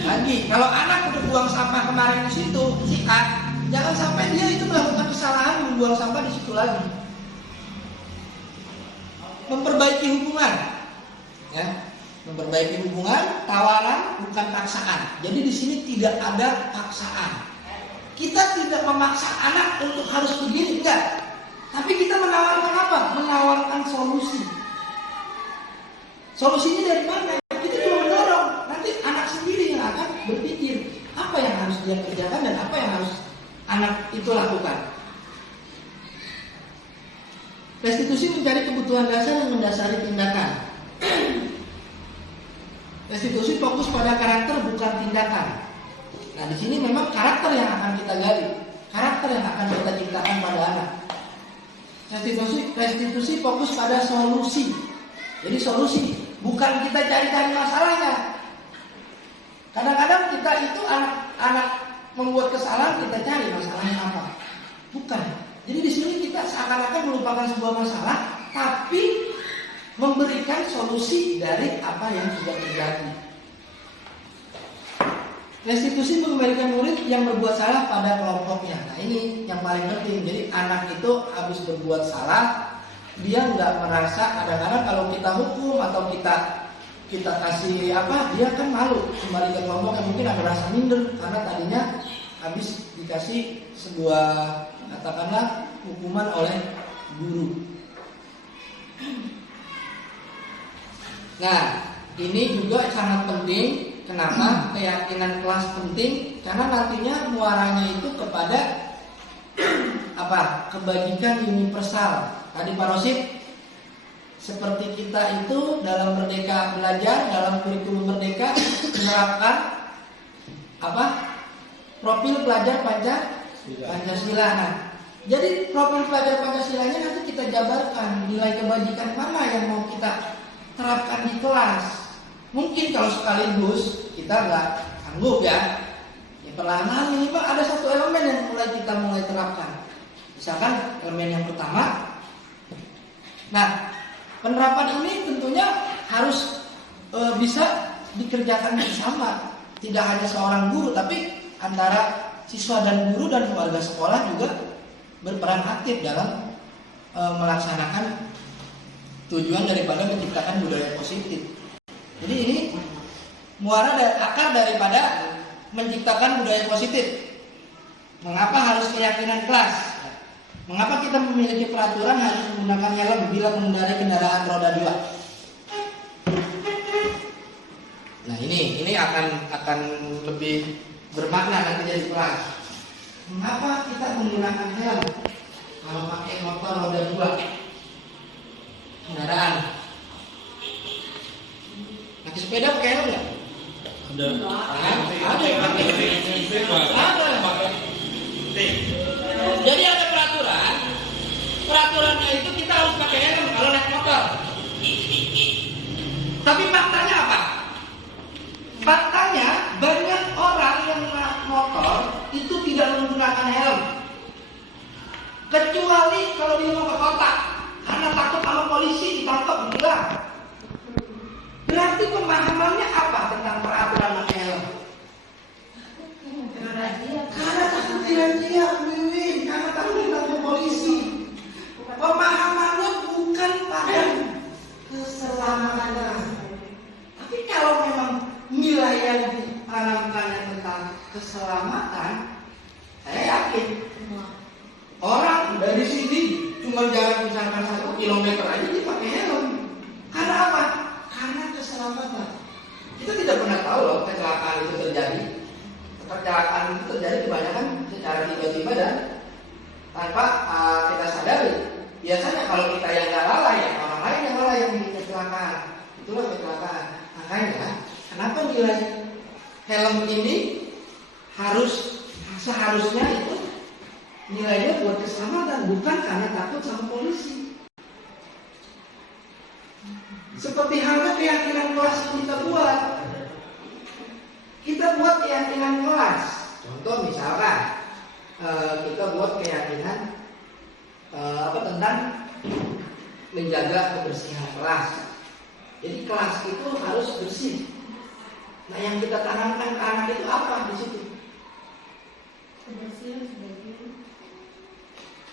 lagi. Kalau anak udah buang sampah kemarin di situ, si A, jangan sampai dia itu melakukan kesalahan membuang sampah di situ lagi. Memperbaiki hubungan, ya, memperbaiki hubungan, tawaran bukan paksaan. Jadi di sini tidak ada paksaan. Kita tidak memaksa anak untuk harus begini, enggak. Tapi kita menawarkan apa? Menawarkan solusi. Solusinya dari mana? Kita cuma mendorong. Nanti anak sendiri yang akan berpikir apa yang harus dia kerjakan dan apa yang harus anak itu lakukan. Restitusi mencari kebutuhan dasar yang mendasari tindakan. Restitusi fokus pada karakter bukan tindakan. Nah, di sini memang karakter yang akan kita gali, karakter yang akan kita ciptakan pada anak. Restitusi fokus pada solusi. Jadi solusi, bukan kita cari-cari masalahnya. Kadang-kadang kita itu anak membuat kesalahan, kita cari masalahnya apa. Bukan. Jadi di sini kita seakan-akan melupakan sebuah masalah, tapi memberikan solusi dari apa yang sudah terjadi. Restitusi mengembalikan murid yang berbuat salah pada kelompoknya. Nah, ini yang paling penting. Jadi anak itu habis berbuat salah, dia nggak merasa, kadang-kadang kalau kita hukum atau kita kasih apa, dia kan malu kembali ke kelompoknya, mungkin ada rasa minder karena tadinya habis dikasih sebuah katakanlah hukuman oleh guru. Nah, ini juga sangat penting. Kenapa? Keyakinan kelas penting karena nantinya muaranya itu kepada apa? Kebajikan universal. Tadi Pak Rosid, seperti kita itu dalam Merdeka Belajar, dalam kurikulum Merdeka menerapkan apa? Profil pelajar Pancasila. Nah, jadi profil pelajar Pancasilanya nanti kita jabarkan nilai kebajikan mana yang mau kita terapkan di kelas. Mungkin kalau sekaligus kita nggak sanggup ya perlahan-lahan minimal ada satu elemen yang kita mulai terapkan. Misalkan elemen yang pertama. Nah, penerapan ini tentunya harus bisa dikerjakan bersama. Tidak hanya seorang guru, tapi antara siswa dan guru dan keluarga sekolah juga berperan aktif dalam melaksanakan tujuan daripada menciptakan budaya positif. Jadi ini muara dan akar daripada menciptakan budaya positif. Mengapa harus keyakinan kelas? Mengapa kita memiliki peraturan harus menggunakan helm bila mengendarai kendaraan roda 2? Nah ini akan lebih bermakna nanti jadi kelas. Mengapa kita menggunakan helm kalau pakai motor roda 2 kendaraan? Pakai sepeda pakai helm nggak? Ada. Jadi ada peraturan. Peraturannya itu kita harus pakai helm kalau naik motor. Tapi faktanya apa? Faktanya banyak orang yang naik motor itu tidak menggunakan helm. Kecuali kalau dia mau ke kota karena takut sama polisi ditangkap juga. Berarti pemahamannya apa tentang peraturan pakai helm? Karena takut dirazia, karena takut ditangkap polisi. Pemahamannya bukan pada keselamatan. Tapi kalau memang nilai yang ditanamkannya tentang keselamatan, saya yakin orang dari sini cuma jarak misalkan 1 kilometer aja dia pakai helm. Karena apa? Karena keselamatan. Kita tidak pernah tahu loh kecelakaan itu terjadi. Kecelakaan itu terjadi kebanyakan secara tiba-tiba dan tanpa kita sadari. Biasanya kalau kita yang nggak lalai, ya orang lain yang lalai yang bikin kecelakaan. Itulah kecelakaan. Makanya kenapa nilai helm ini seharusnya itu nilainya buat keselamatan, bukan karena takut sama polisi. Seperti halnya keyakinan kelas kita buat. Kita buat keyakinan kelas. Contoh misalkan kita buat keyakinan tentang menjaga kebersihan kelas. Jadi kelas itu harus bersih. Nah yang kita tanamkan ke anak itu apa di situ? Kebersihan sebagai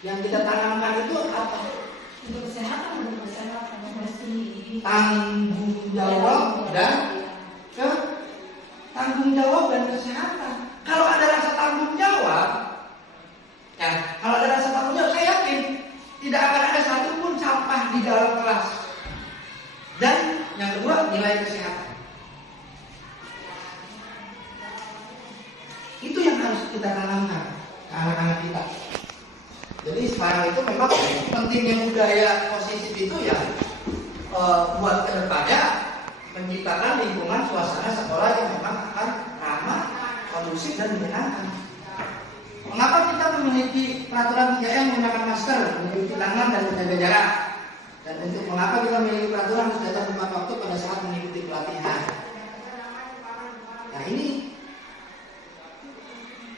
Yang kita tanamkan itu apa? untuk kesehatan, bersih. Tanggung jawab dan kesehatan. Kalau ada rasa tanggung jawab, saya yakin tidak akan ada satupun sampah di dalam kelas. Dan yang kedua nilai kesehatan. Itu yang harus kita tanamkan ke anak-anak kita. Jadi sekarang itu memang pentingnya budaya positif itu ya buat kedepannya menciptakan lingkungan suasana sekolah yang memang akan ramah, kondusif dan menyenangkan. Mengapa kita memiliki peraturan 3M menggunakan masker, mencuci tangan dan menjaga jarak? Dan untuk mengapa kita memiliki peraturan harus datang tepat waktu pada saat mengikuti pelatihan? Nah ini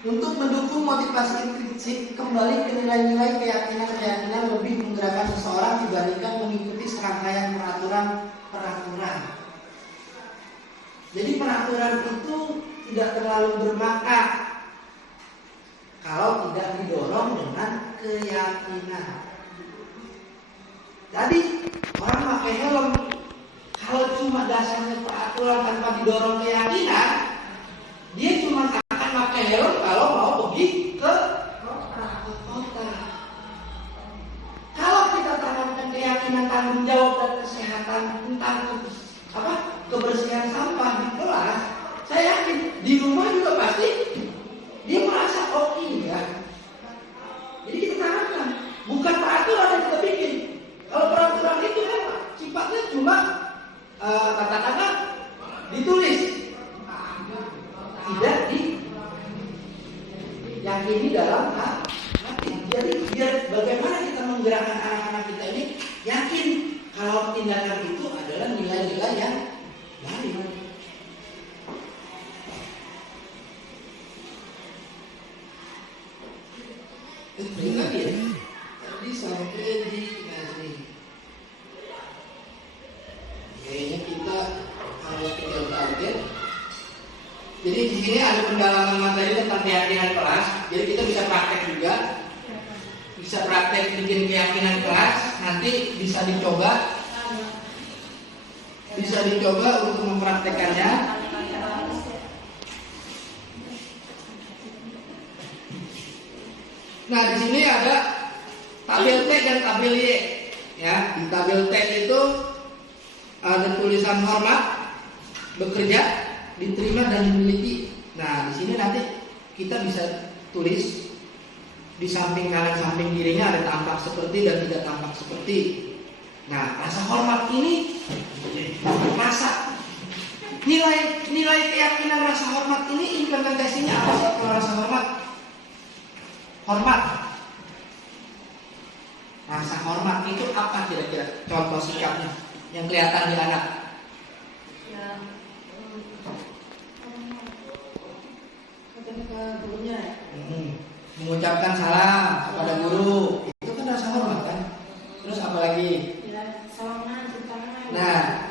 untuk mendukung motivasi intrinsik kembali ke nilai-nilai keyakinan lebih menggerakkan seseorang dibandingkan mengikuti serangkaian peraturan. Jadi peraturan itu tidak terlalu bermakna kalau tidak didorong dengan keyakinan. Jadi orang pakai helm kalau cuma dasarnya peraturan tanpa didorong keyakinan, dia cuma akan pakai helm kalau mau pergi ke kota. bukan peraturan yang kita bikin. Kalau peraturan itu kan sifatnya cuma kata-kata ditulis, tidak diyakini dalam hati. Jadi biar bagaimana kita menggerakkan anak-anak kita ini yakin kalau tindakan itu adalah nilai-nilai yang baik. Ingat ya, tadi sampai di sini. Kayaknya kita harus kejar target. Jadi di sini ada pendalaman materi tentang keyakinan kelas. Jadi kita bisa praktek juga, bisa praktek bikin keyakinan kelas. Nanti bisa dicoba untuk mempraktekannya. Nah, di sini ada tabel T dan tabel Y. Ya, di tabel T itu ada tulisan hormat, bekerja, diterima dan dimiliki. Nah, di sini nanti kita bisa tulis di samping kanan samping kirinya ada tampak seperti dan tidak tampak seperti. Nah, rasa hormat ini nilai keyakinan rasa hormat ini implementasinya apa sih kalau rasa hormat? Rasa hormat itu apa kira-kira contoh sikapnya yang kelihatan di anak? Ya, Ke gurunya, mengucapkan salam kepada guru, itu kan rasa hormat kan? Terus apa lagi? ya salaman, cium tangan.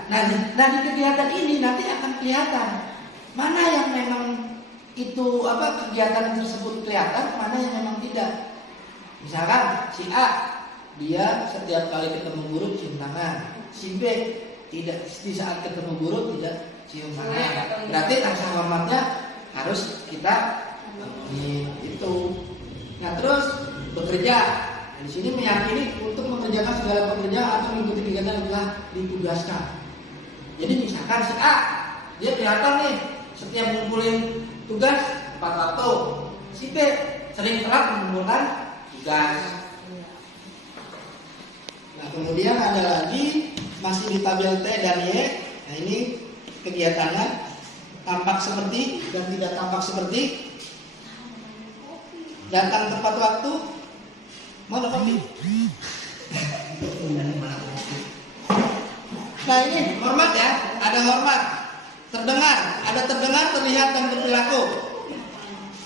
Nah di kegiatan ini nanti akan kelihatan mana yang memang itu kegiatan tersebut kelihatan, mana yang memang tidak. Misalkan si A dia setiap kali ketemu guru cium tangan, si B tidak, di saat ketemu guru tidak cium tangan. Berarti rasa hormatnya harus kita itu. Nah terus bekerja. Nah, di sini meyakini untuk mengerjakan segala pekerjaan atau mengikuti kegiatan yang telah ditugaskan. Jadi misalkan si A dia kelihatan nih setiap ngumpulin tugas tepat waktu. Si B sering telat mengumpulkan tugas. Nah kemudian ada lagi masih di tabel T dan Y. Nah ini kegiatannya tampak seperti dan tidak tampak seperti. Datang tepat waktu. Mana kopi? Nah ini hormat ya, ada hormat. Terdengar, terlihat dan berperilaku.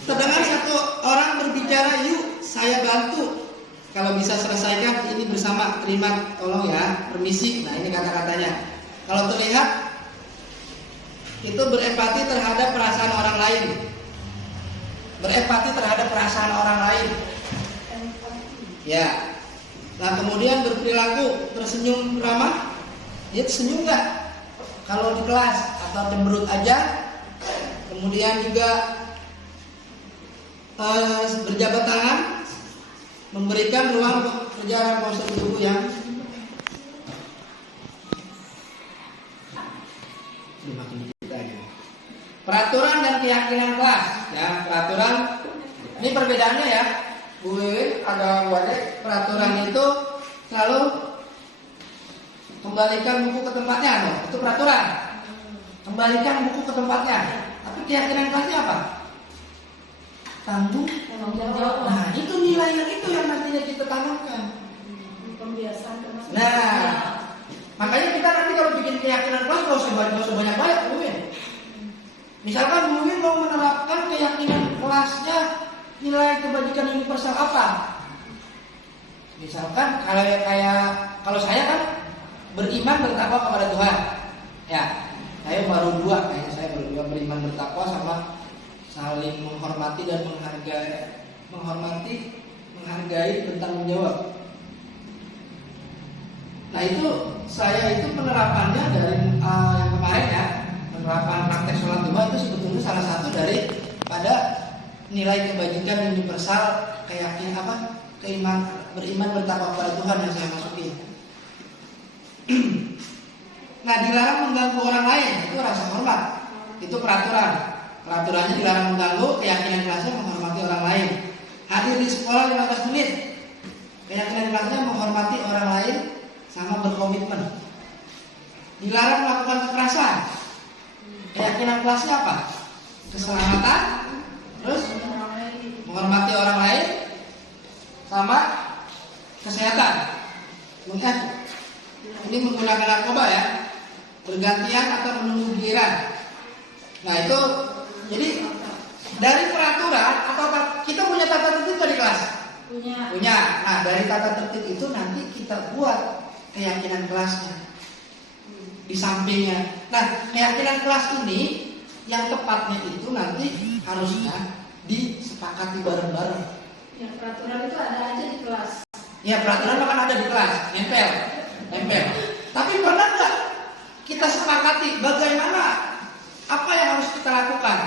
Terdengar satu orang berbicara, yuk saya bantu. Kalau bisa selesaikan ini bersama, terima, tolong ya, permisi. Nah ini kata-katanya. Kalau terlihat itu berempati terhadap perasaan orang lain. Berempati terhadap perasaan orang lain. Ya. Nah kemudian berperilaku tersenyum ramah. Dia tersenyum nggak? Kalau di kelas atau cemberut aja. Kemudian juga berjabat tangan, memberikan ruang perjalanan postur tubuh yang peraturan dan keyakinan kelas. Ya, peraturan ini perbedaannya ya. Bu Wiwin ada wadek. Peraturan itu selalu kembalikan buku ke tempatnya, no? Itu peraturan. Kembalikan buku ke tempatnya. Tapi keyakinan kelasnya apa? Tanggung jawab. Nah, itu nilai yang nantinya kita tanamkan. Pembiasaan termasuk. Nah, makanya kita nanti kalau bikin keyakinan kelas nggak usah banyak-banyak, Bu Wiwin. Misalkan Bu Wiwin mau menerapkan keyakinan kelasnya nilai kebajikan universal apa? Misalkan kalau saya kan beriman bertakwa kepada Tuhan. Ya, saya baru dua beriman bertakwa sama saling menghormati dan menghargai bertanggung jawab. Nah itu saya itu penerapannya dari yang kemarin ya, penerapan praktek sholat Jumat itu sebetulnya salah satu dari pada nilai kebajikan universal beriman bertakwa kepada Tuhan yang saya masukin. Nah dilarang mengganggu orang lain itu rasa hormat, itu peraturan. Peraturannya dilarang mengganggu, keyakinan kelasnya menghormati orang lain. Hadir di sekolah 15 menit, keyakinan kelasnya menghormati orang lain sama berkomitmen. Dilarang melakukan kekerasan. Keyakinan kelasnya apa? Keselamatan, terus menghormati orang lain sama kesehatan. Kemudian ini menggunakan narkoba ya, bergantian atau menunggu giliran. Nah itu, jadi dari peraturan atau kita punya tata tertib di kelas? Punya. Nah dari tata tertib itu nanti kita buat keyakinan kelasnya di sampingnya. Nah keyakinan kelas ini yang tepatnya itu nanti harusnya disepakati bareng-bareng. Ya, peraturan itu ada aja di kelas. Ya peraturan akan ada di kelas, nempel. Tapi pernah nggak kita sepakati bagaimana apa yang harus kita lakukan?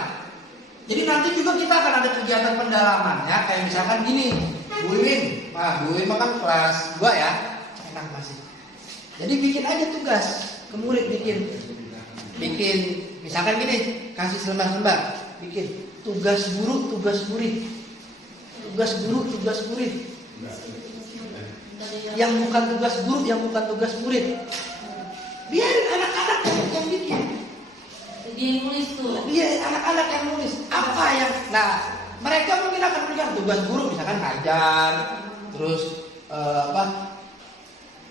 Jadi nanti juga kita akan ada kegiatan pendalaman ya, kayak misalkan gini, Bu Iwin kan kelas 2 ya, enak masih. Jadi bikin aja tugas ke murid, bikin misalkan gini, kasih selembar-selembar, bikin tugas guru, tugas murid. Yang bukan tugas guru, yang bukan tugas murid. Biarin anak-anak yang bikin. Dia yang nulis tuh. Iya, anak-anak yang nulis. Apa yang, nah mereka mungkin akan berikan tugas guru, misalkan ngajar, terus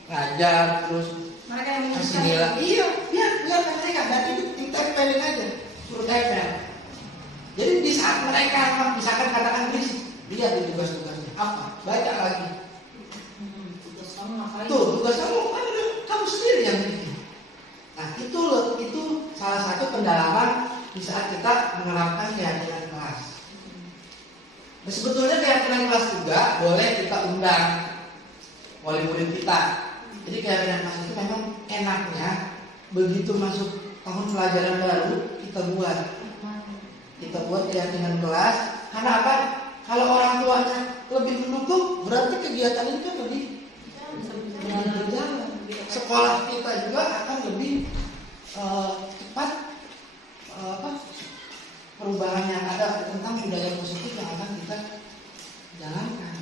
ngajar, terus Mereka yang kasih nilai. Iya, biar mereka dan itu ditempelin aja, suruh tempel. Jadi di saat mereka misalkan katakan berisik, lihat di tugas-tugasnya apa, baca lagi. Tugas kamu ngapain? Tuh, tugas kamu sendiri yang bikin. Nah, itu salah satu pendalaman di saat kita menerapkan keyakinan kelas. Nah, sebetulnya keyakinan kelas juga boleh kita undang oleh murid kita. Jadi keyakinan kelas itu memang enaknya begitu masuk tahun pelajaran baru kita buat keyakinan kelas. Karena apa? Kalau orang tuanya lebih mendukung, berarti kegiatan itu kan lebih berjalan. Sekolah kita juga akan lebih cepat perubahan yang ada tentang budaya positif yang akan kita jalankan.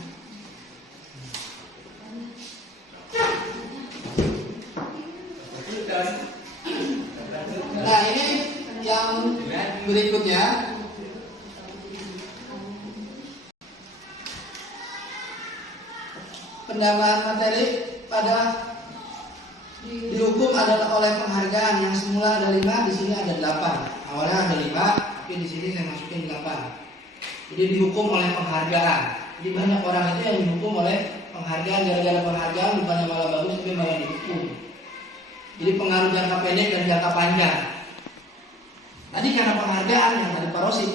Nah ini yang berikutnya, pendamaian materi pada dihukum adalah oleh penghargaan yang semula ada 5, di sini ada 8. Awalnya ada 5, tapi di sini saya masukin 8. Jadi dihukum oleh penghargaan. Jadi banyak orang itu yang dihukum oleh penghargaan, gara-gara penghargaan bukannya malah bagus tapi malah dihukum. Jadi pengaruh jangka pendek dan jangka panjang. Tadi karena penghargaan yang tadi parosit,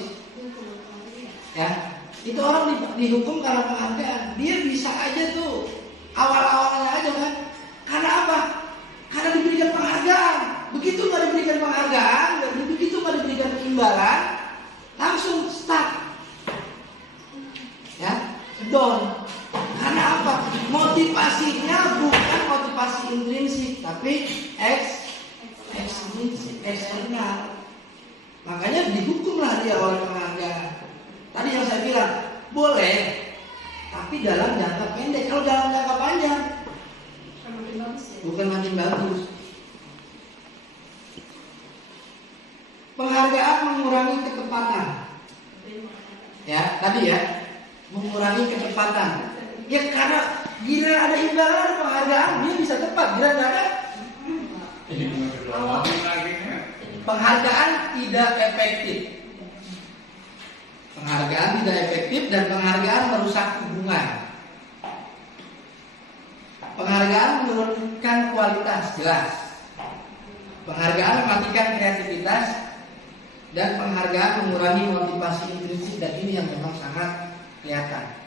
ya itu orang dihukum karena penghargaan. Dia bisa aja tuh awal-awalnya aja kan. Karena apa? Karena diberikan penghargaan. Begitu nggak diberikan penghargaan, begitu nggak diberikan imbalan, langsung stuck, ya, down. Karena apa? Motivasinya bukan motivasi intrinsik, tapi ekstrinsik, eksternal. Makanya dihukumlah dia oleh penghargaan. Tadi yang saya bilang boleh, tapi dalam jangka pendek. Kalau dalam jangka panjang, bukan makin bagus. Penghargaan mengurangi ketepatan. Ya, tadi ya, mengurangi ketepatan. Ya karena gila ada imbalan, ada penghargaan, dia bisa tepat. Gila nggak ada, penghargaan tidak efektif. Penghargaan tidak efektif dan penghargaan merusak hubungan. Penghargaan menurunkan kualitas, jelas. Penghargaan mematikan kreativitas dan penghargaan mengurangi motivasi intrinsik, dan ini yang memang sangat kelihatan.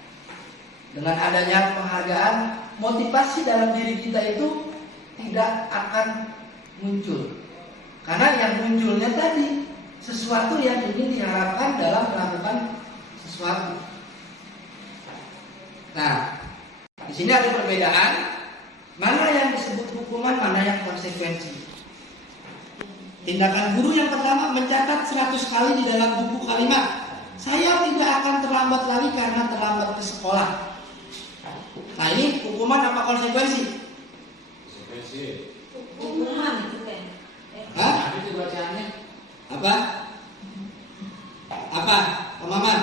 Dengan adanya penghargaan, motivasi dalam diri kita itu tidak akan muncul. Karena yang munculnya tadi sesuatu yang ingin diharapkan dalam melakukan sesuatu. Nah, di sini ada perbedaan mana yang disebut hukuman, mana yang konsekuensi. Tindakan guru yang pertama mencatat 100 kali di dalam buku kalimat, "Saya tidak akan terlambat lagi karena terlambat ke sekolah." Nah ini hukuman apa konsekuensi? Hukuman itu kan. Hah? Apa? Apa? Pak Maman?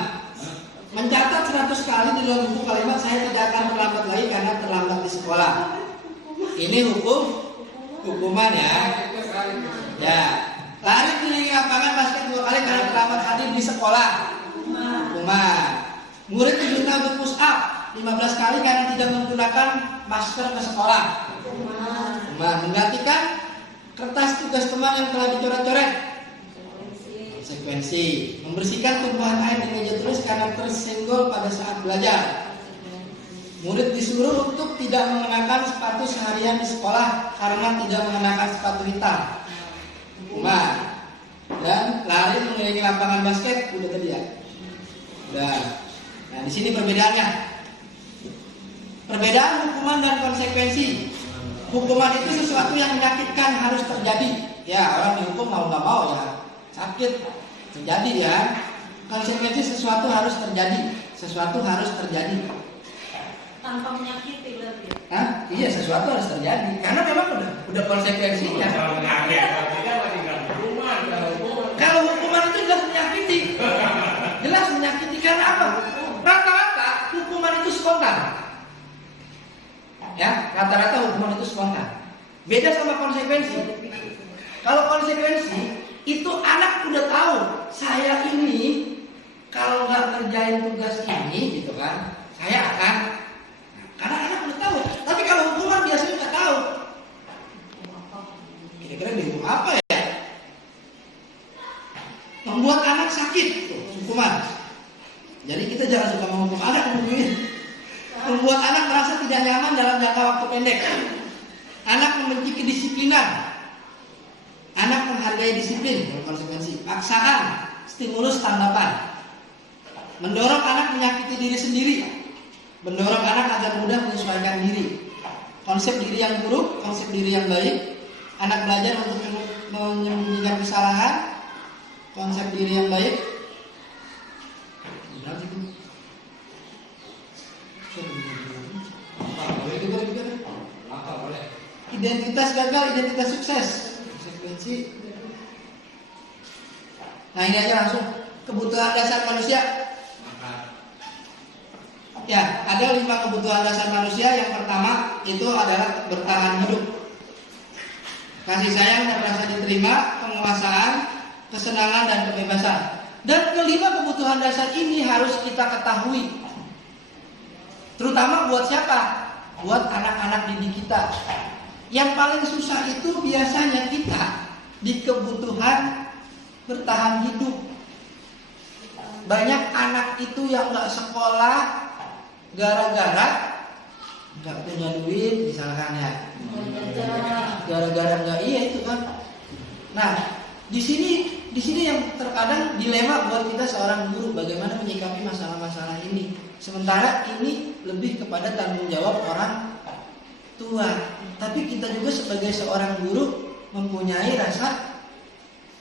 Mencatat 100 kali di dalam buku kalimat saya tidak akan terlambat lagi karena terlambat di sekolah. Ini hukuman ya. Ya. Lari keliling lapangan basket 2 kali karena terlambat hadir di sekolah. Hukuman. Murid diminta untuk push up 15 kali karena tidak menggunakan masker ke sekolah. Hukuman. Menggantikan kertas tugas teman yang telah dicoret-coret. Konsekuensi. Membersihkan tumpuhan air di meja tulis karena tersenggol pada saat belajar. Murid disuruh untuk tidak mengenakan sepatu seharian di sekolah karena tidak mengenakan sepatu hitam. Hukuman. Dan lari mengelilingi lapangan basket udah tadi ya. Udah. Nah di sini perbedaannya. Perbedaan hukuman dan konsekuensi. Hukuman itu sesuatu yang menyakitkan harus terjadi. Ya orang dihukum mau nggak mau ya sakit terjadi ya. Konsekuensi sesuatu harus terjadi. Sesuatu harus terjadi. Tanpa menyakiti berarti. Hah? Iya sesuatu harus terjadi. Karena memang udah konsekuensinya. Kalau hukuman itu jelas menyakiti. Jelas menyakiti karena apa? Rata-rata hukuman itu spontan. Ya, rata-rata hukuman itu spontan. Beda sama konsekuensi. Kalau konsekuensi itu anak udah tahu saya ini kalau nggak kerjain tugas ini gitu kan, saya akan. Karena anak udah tahu. Tapi kalau hukuman biasanya nggak tahu. Kira-kira dihukum apa ya? Membuat anak sakit, tuh, hukuman. Jadi kita jangan suka menghukum anak, membuat anak merasa tidak nyaman dalam jangka waktu pendek. Anak membenci kedisiplinan. Anak menghargai disiplin, konsekuensi. Paksaan, stimulus tanggapan. Mendorong anak menyakiti diri sendiri. Mendorong anak agar mudah menyesuaikan diri. Konsep diri yang buruk, konsep diri yang baik. Anak belajar untuk menyembunyikan kesalahan. Konsep diri yang baik. Identitas gagal, identitas sukses. Konsekuensi. Nah ini aja langsung. Kebutuhan dasar manusia. Ya, ada 5 kebutuhan dasar manusia. Yang pertama itu adalah bertahan hidup. Kasih sayang dan rasa diterima, penguasaan, kesenangan dan kebebasan. Dan kelima kebutuhan dasar ini harus kita ketahui. Terutama buat siapa? Buat anak-anak didik kita. Yang paling susah itu biasanya kita di kebutuhan bertahan hidup. Banyak anak itu yang nggak sekolah gara-gara nggak punya duit, misalkan ya. Gara-gara nggak itu kan. Nah, di sini yang terkadang dilema buat kita seorang guru, bagaimana menyikapi masalah-masalah ini. Sementara ini lebih kepada tanggung jawab orang tua. Tapi kita juga sebagai seorang guru mempunyai rasa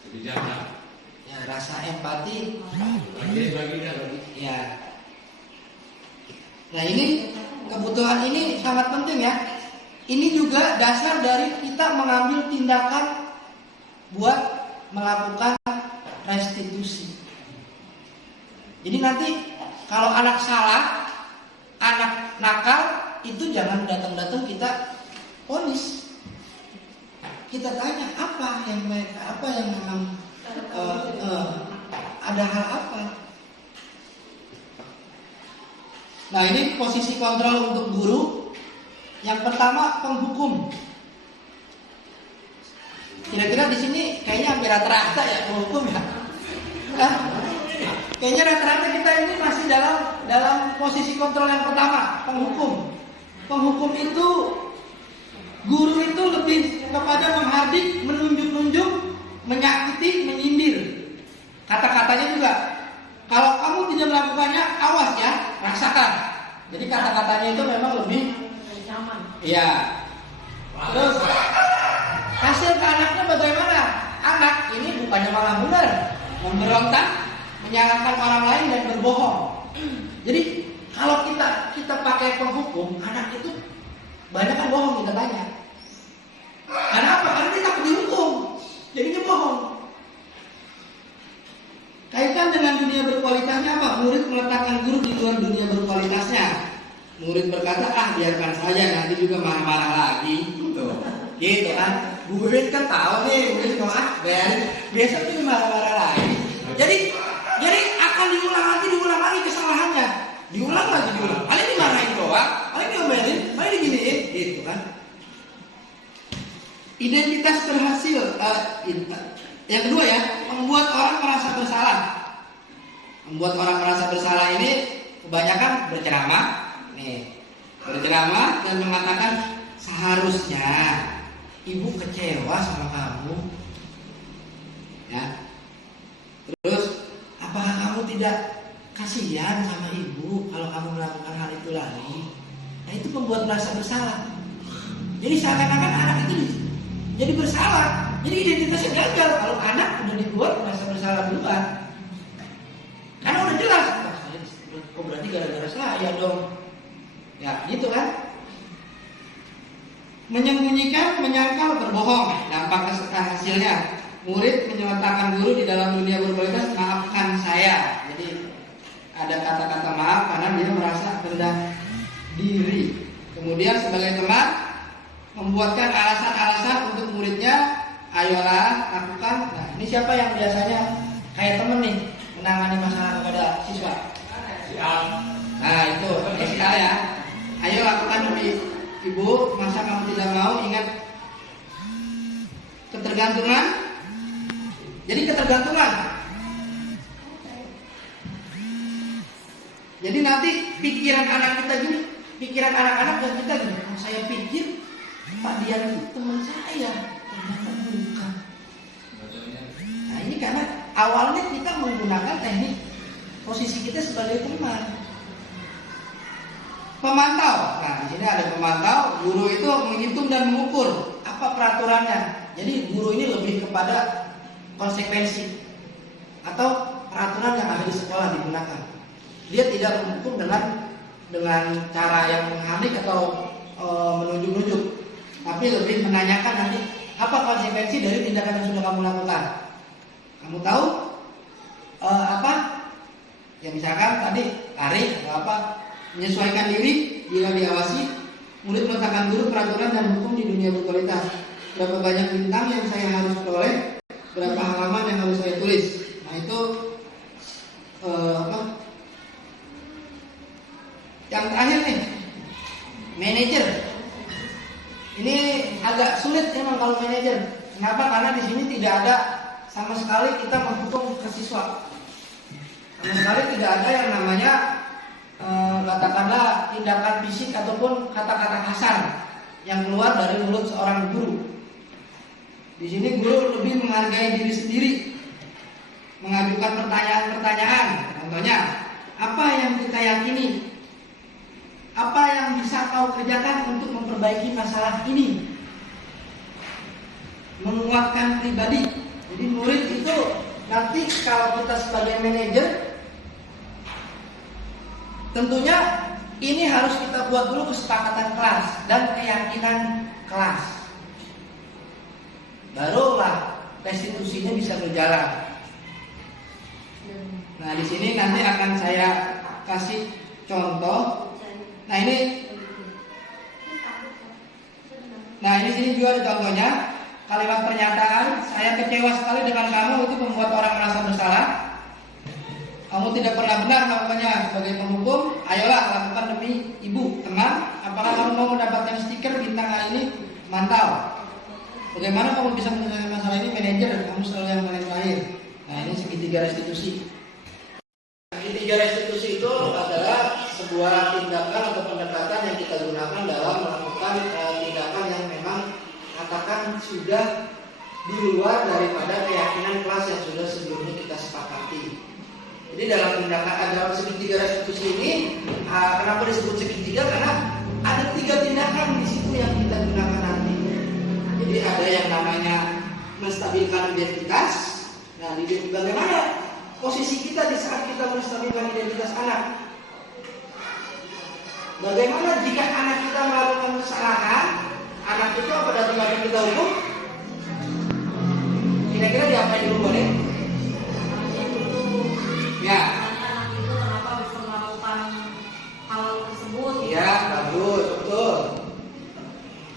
Kebijakan. ya, rasa empati. Ya. Nah ini kebutuhan ini sangat penting ya. Ini juga dasar dari kita mengambil tindakan buat melakukan restitusi. Jadi nanti kalau anak salah, anak nakal, itu jangan datang-datang kita ponis. Kita tanya apa yang memang ada hal apa. Nah ini posisi kontrol untuk guru. Yang pertama penghukum. Kira-kira di sini kayaknya hampir rata-rata ya penghukum ya. Kayaknya rata-rata kita ini masih dalam posisi kontrol yang pertama, penghukum. Penghukum itu guru itu lebih kepada menghardik, menunjuk-nunjuk, menyakiti, menyindir. Kata-katanya juga. Kalau kamu tidak melakukannya, awas ya, rasakan. Jadi kata-katanya itu memang lebih Ancaman. iya. Terus hasil ke anaknya bagaimana? Anak ini bukannya malah benar, memberontak, menyalahkan orang lain dan berbohong. Jadi kalau kita pakai pakai penghukum, anak itu banyak kan bohong kita tanya. Karena apa? Karena dia takut dihukum, jadinya bohong. Kaitan dengan dunia berkualitasnya apa? Murid meletakkan guru di luar dunia berkualitasnya. Murid berkata, biarkan saja, nanti juga marah-marah lagi. Gitu kan? Murid kan tahu nih, murid biasa tuh marah-marah lagi. Jadi akan diulang lagi kesalahannya. Diulang lagi. Paling dimarahin doang, paling diomelin, paling diginiin, gitu kan? Identitas berhasil. Yang kedua ya, membuat orang merasa bersalah. Membuat orang merasa bersalah ini kebanyakan berceramah, berceramah dan mengatakan seharusnya ibu kecewa sama kamu, ya. Terus apakah kamu tidak kasihan sama ibu kalau kamu melakukan hal itu lagi? Nah, itu membuat merasa bersalah. Jadi seakan-akan anak itu jadi bersalah. Jadi identitasnya gagal kalau anak udah dibuat merasa bersalah duluan. Karena udah jelas, berarti gara-gara saya dong. Ya, gitu kan? Menyembunyikan, menyangkal, berbohong. Dampak hasilnya, murid menyeletakkan guru di dalam dunia berkualitas, maafkan saya. Jadi ada kata-kata maaf karena dia merasa rendah diri. Kemudian sebagai teman membuatkan alasan-alasan untuk muridnya, ayolah lakukan. Nah, ini siapa yang biasanya kayak temen nih menangani masalah kepada siswa? Nah, itu ya. Ayo lakukan demi ibu, masa kamu tidak mau? Ingat ketergantungan. Jadi ketergantungan. Jadi nanti pikiran anak kita gini, pikiran anak-anak dan kita gini. Oh, saya pikir Pak Dian itu teman saya, ternyata bukan. Nah, ini karena awalnya kita menggunakan teknik posisi kita sebagai teman. Pemantau. Nah, di sini ada pemantau. Guru itu menghitung dan mengukur apa peraturannya. Jadi guru ini lebih kepada konsekuensi atau peraturan yang ada di sekolah digunakan. Dia tidak menghukum dengan cara yang menghanik atau menunjuk-nunjuk, tapi lebih menanyakan nanti apa konsekuensi dari tindakan yang sudah kamu lakukan. Kamu tahu apa? Ya misalkan tadi lari atau apa? Menyesuaikan diri bila diawasi. Murid meletakkan guru peraturan dan hukum di dunia berkualitas. Berapa banyak bintang yang saya harus peroleh, berapa halaman yang harus saya tulis. Nah itu apa? Yang terakhir nih, manajer. Ini agak sulit memang kalau manajer. Kenapa? Karena di sini tidak ada sama sekali kita menghukum ke siswa. Sama sekali tidak ada yang namanya katakanlah tindakan fisik ataupun kata-kata kasar yang keluar dari mulut seorang guru. Di sini guru lebih menghargai diri sendiri, mengajukan pertanyaan-pertanyaan. Contohnya, apa yang kita yakini? Apa yang bisa kau kerjakan untuk memperbaiki masalah ini? Menguatkan pribadi. Jadi murid itu nanti kalau kita sebagai manajer, tentunya ini harus kita buat dulu kesepakatan kelas dan keyakinan kelas. Barulah restitusinya bisa berjalan. Nah, di sini nanti akan saya kasih contoh. Nah, ini sini juga ada contohnya. Kalimat pernyataan, saya kecewa sekali dengan kamu, itu membuat orang merasa bersalah. Kamu tidak pernah benar melakukannya sebagai penghukum. Ayolah lakukan demi ibu, teman. Apakah kamu mau mendapatkan stiker bintang hari ini? Mantau. Bagaimana kamu bisa menyelesaikan masalah ini? Manajer, kamu selalu yang paling terakhir. Nah, ini segitiga restitusi. Segitiga restitusi itu adalah sebuah tindakan atau pendekatan yang kita gunakan dalam melakukan tindakan yang memang katakan sudah di luar daripada keyakinan kelas yang sudah sebelumnya kita sepakati. Jadi dalam segitiga restitusi ini, kenapa disebut segitiga? Karena ada 3 tindakan di situ yang kita gunakan nanti. Jadi ada yang namanya menstabilkan identitas. Nah, bagaimana posisi kita di saat kita menstabilkan identitas anak? Bagaimana jika anak kita melakukan kesalahan? Anak itu apa dapat kita hukum? Kira-kira diapain dulu boleh? Ya. Anak itu kenapa bisa melakukan hal tersebut? Ya, bagus, betul.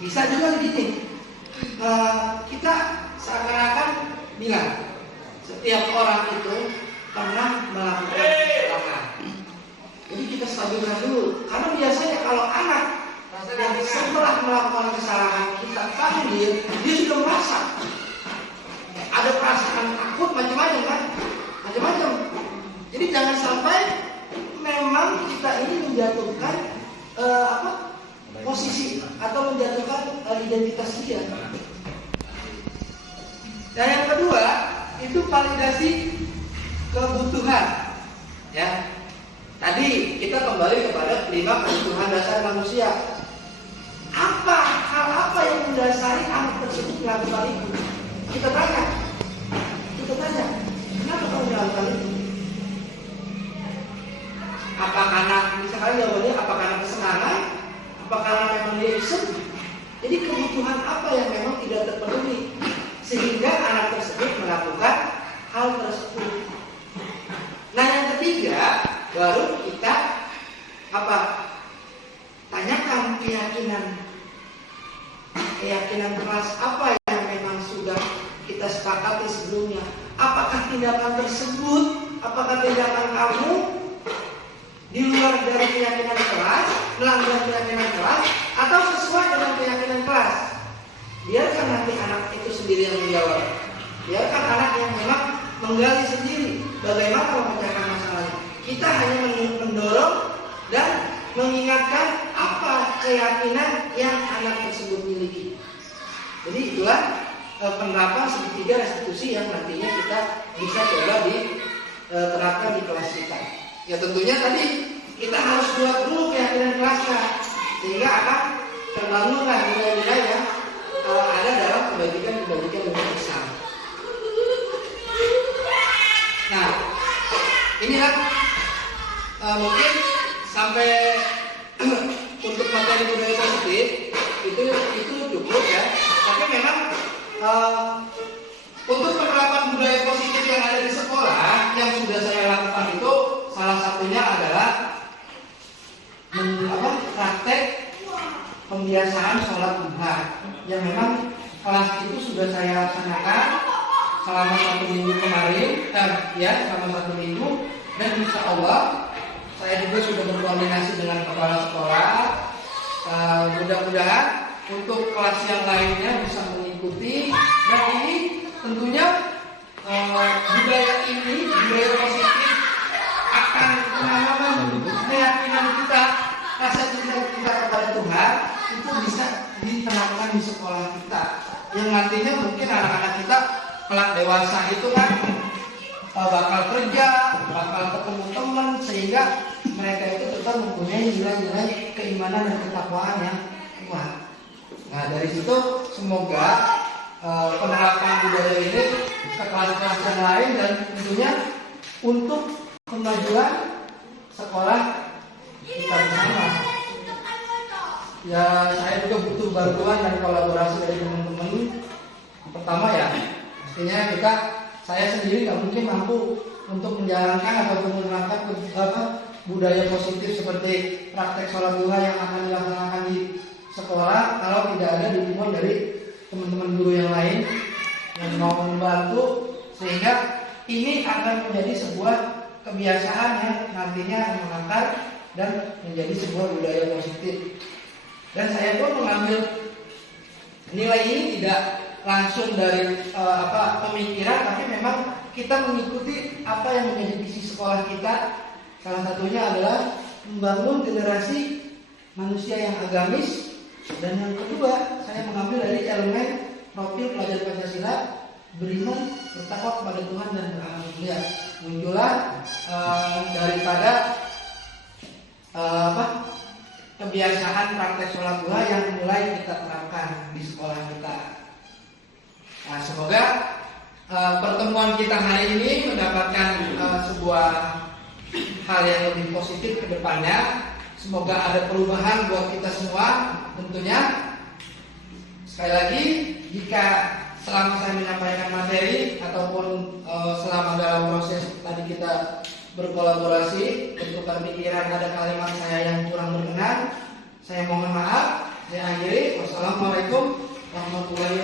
Bisa juga begini. Kita seakan-akan bilang setiap orang itu pernah melakukan kesalahan. Jadi kita stabilkan dulu. Karena biasanya kalau anak yang setelah melakukan kesalahan kita panggil, dia sudah merasa ada perasaan takut macam-macam kan, macam-macam. Jadi jangan sampai memang kita ini menjatuhkan posisi atau menjatuhkan identitas dia. Dan yang kedua itu validasi kebutuhan. Ya, tadi kita kembali kepada 5 kebutuhan dasar manusia. Hal apa yang mendasari anak tersebut melakukan itu? Kita tanya, kenapa kamu melakukan itu? Apa karena, misalkan jawabannya, apa karena kesenangan? Apa karena memang dia iseng? Jadi kebutuhan apa yang memang tidak terpenuhi sehingga anak tersebut melakukan hal tersebut? Nah, yang ketiga baru kita tanyakan keyakinan keras apa yang memang sudah kita sepakati sebelumnya. Apakah tindakan tersebut, apakah tindakan kamu di luar dari keyakinan keras, melanggar keyakinan keras, atau sesuai dengan keyakinan keras? Biarkan nanti anak itu sendiri yang menjawab. Biarkan anak yang memang menggali sendiri bagaimana memecahkan masalahnya. Kita hanya mendorong dan mengingatkan apa keyakinan yang anak tersebut miliki. Jadi itulah penerapan segitiga restitusi yang nantinya kita bisa coba diterapkan di kelas kita. Ya tentunya tadi kita harus buat dulu keyakinan kelasnya sehingga akan terbangunlah nilai-nilai yang ada dalam kebajikan yang besar. Nah, inilah mungkin sampai untuk materi budaya positif itu cukup ya. Tapi memang untuk penerapan budaya positif yang ada di sekolah yang sudah saya lakukan itu salah satunya adalah praktek pembiasaan sholat duha yang memang kelas itu sudah saya laksanakan selama 1 minggu kemarin, selama 1 minggu, dan insya Allah saya juga sudah berkoordinasi dengan kepala sekolah. Mudah-mudahan untuk kelas yang lainnya bisa mengikuti, dan ini tentunya budaya positif akan menanamkan keyakinan kita, rasa cinta kita kepada Tuhan itu bisa diterapkan di sekolah kita, yang nantinya mungkin anak-anak kita kelak dewasa itu kan bakal kerja, bakal ketemu teman, sehingga mereka itu tetap mempunyai nilai-nilai keimanan dan ketakwaan yang kuat. Nah, dari situ semoga penerapan budaya ini ke kelas-kelas yang lain dan tentunya untuk kemajuan sekolah kita bersama. Ya, saya juga butuh bantuan dan kolaborasi dari teman-teman. Pertama ya, pastinya saya sendiri nggak mungkin mampu untuk menjalankan atau menerapkan budaya positif seperti praktek sholat duha yang akan dilaksanakan di sekolah kalau tidak ada dukungan dari teman-teman guru yang lain yang mau membantu, sehingga ini akan menjadi sebuah kebiasaan yang nantinya mengakar dan menjadi sebuah budaya positif. Dan saya pun mengambil nilai ini tidak langsung dari pemikiran, tapi memang kita mengikuti apa yang menjadi visi sekolah kita. Salah satunya adalah membangun generasi manusia yang agamis, dan yang kedua saya mengambil dari elemen profil pelajar Pancasila, beriman, bertakwa kepada Tuhan dan beramal mulia. Muncullah daripada kebiasaan praktek sholat duha yang mulai kita terapkan di sekolah kita. Nah, semoga pertemuan kita hari ini mendapatkan sebuah hal yang lebih positif ke depannya. Semoga ada perubahan buat kita semua tentunya. Sekali lagi, jika selama saya menyampaikan materi ataupun selama dalam proses tadi kita berkolaborasi, bertukar pikiran, ada kalimat saya yang kurang berkenan, saya mohon maaf. Saya akhiri. Wassalamualaikum warahmatullahi wabarakatuh.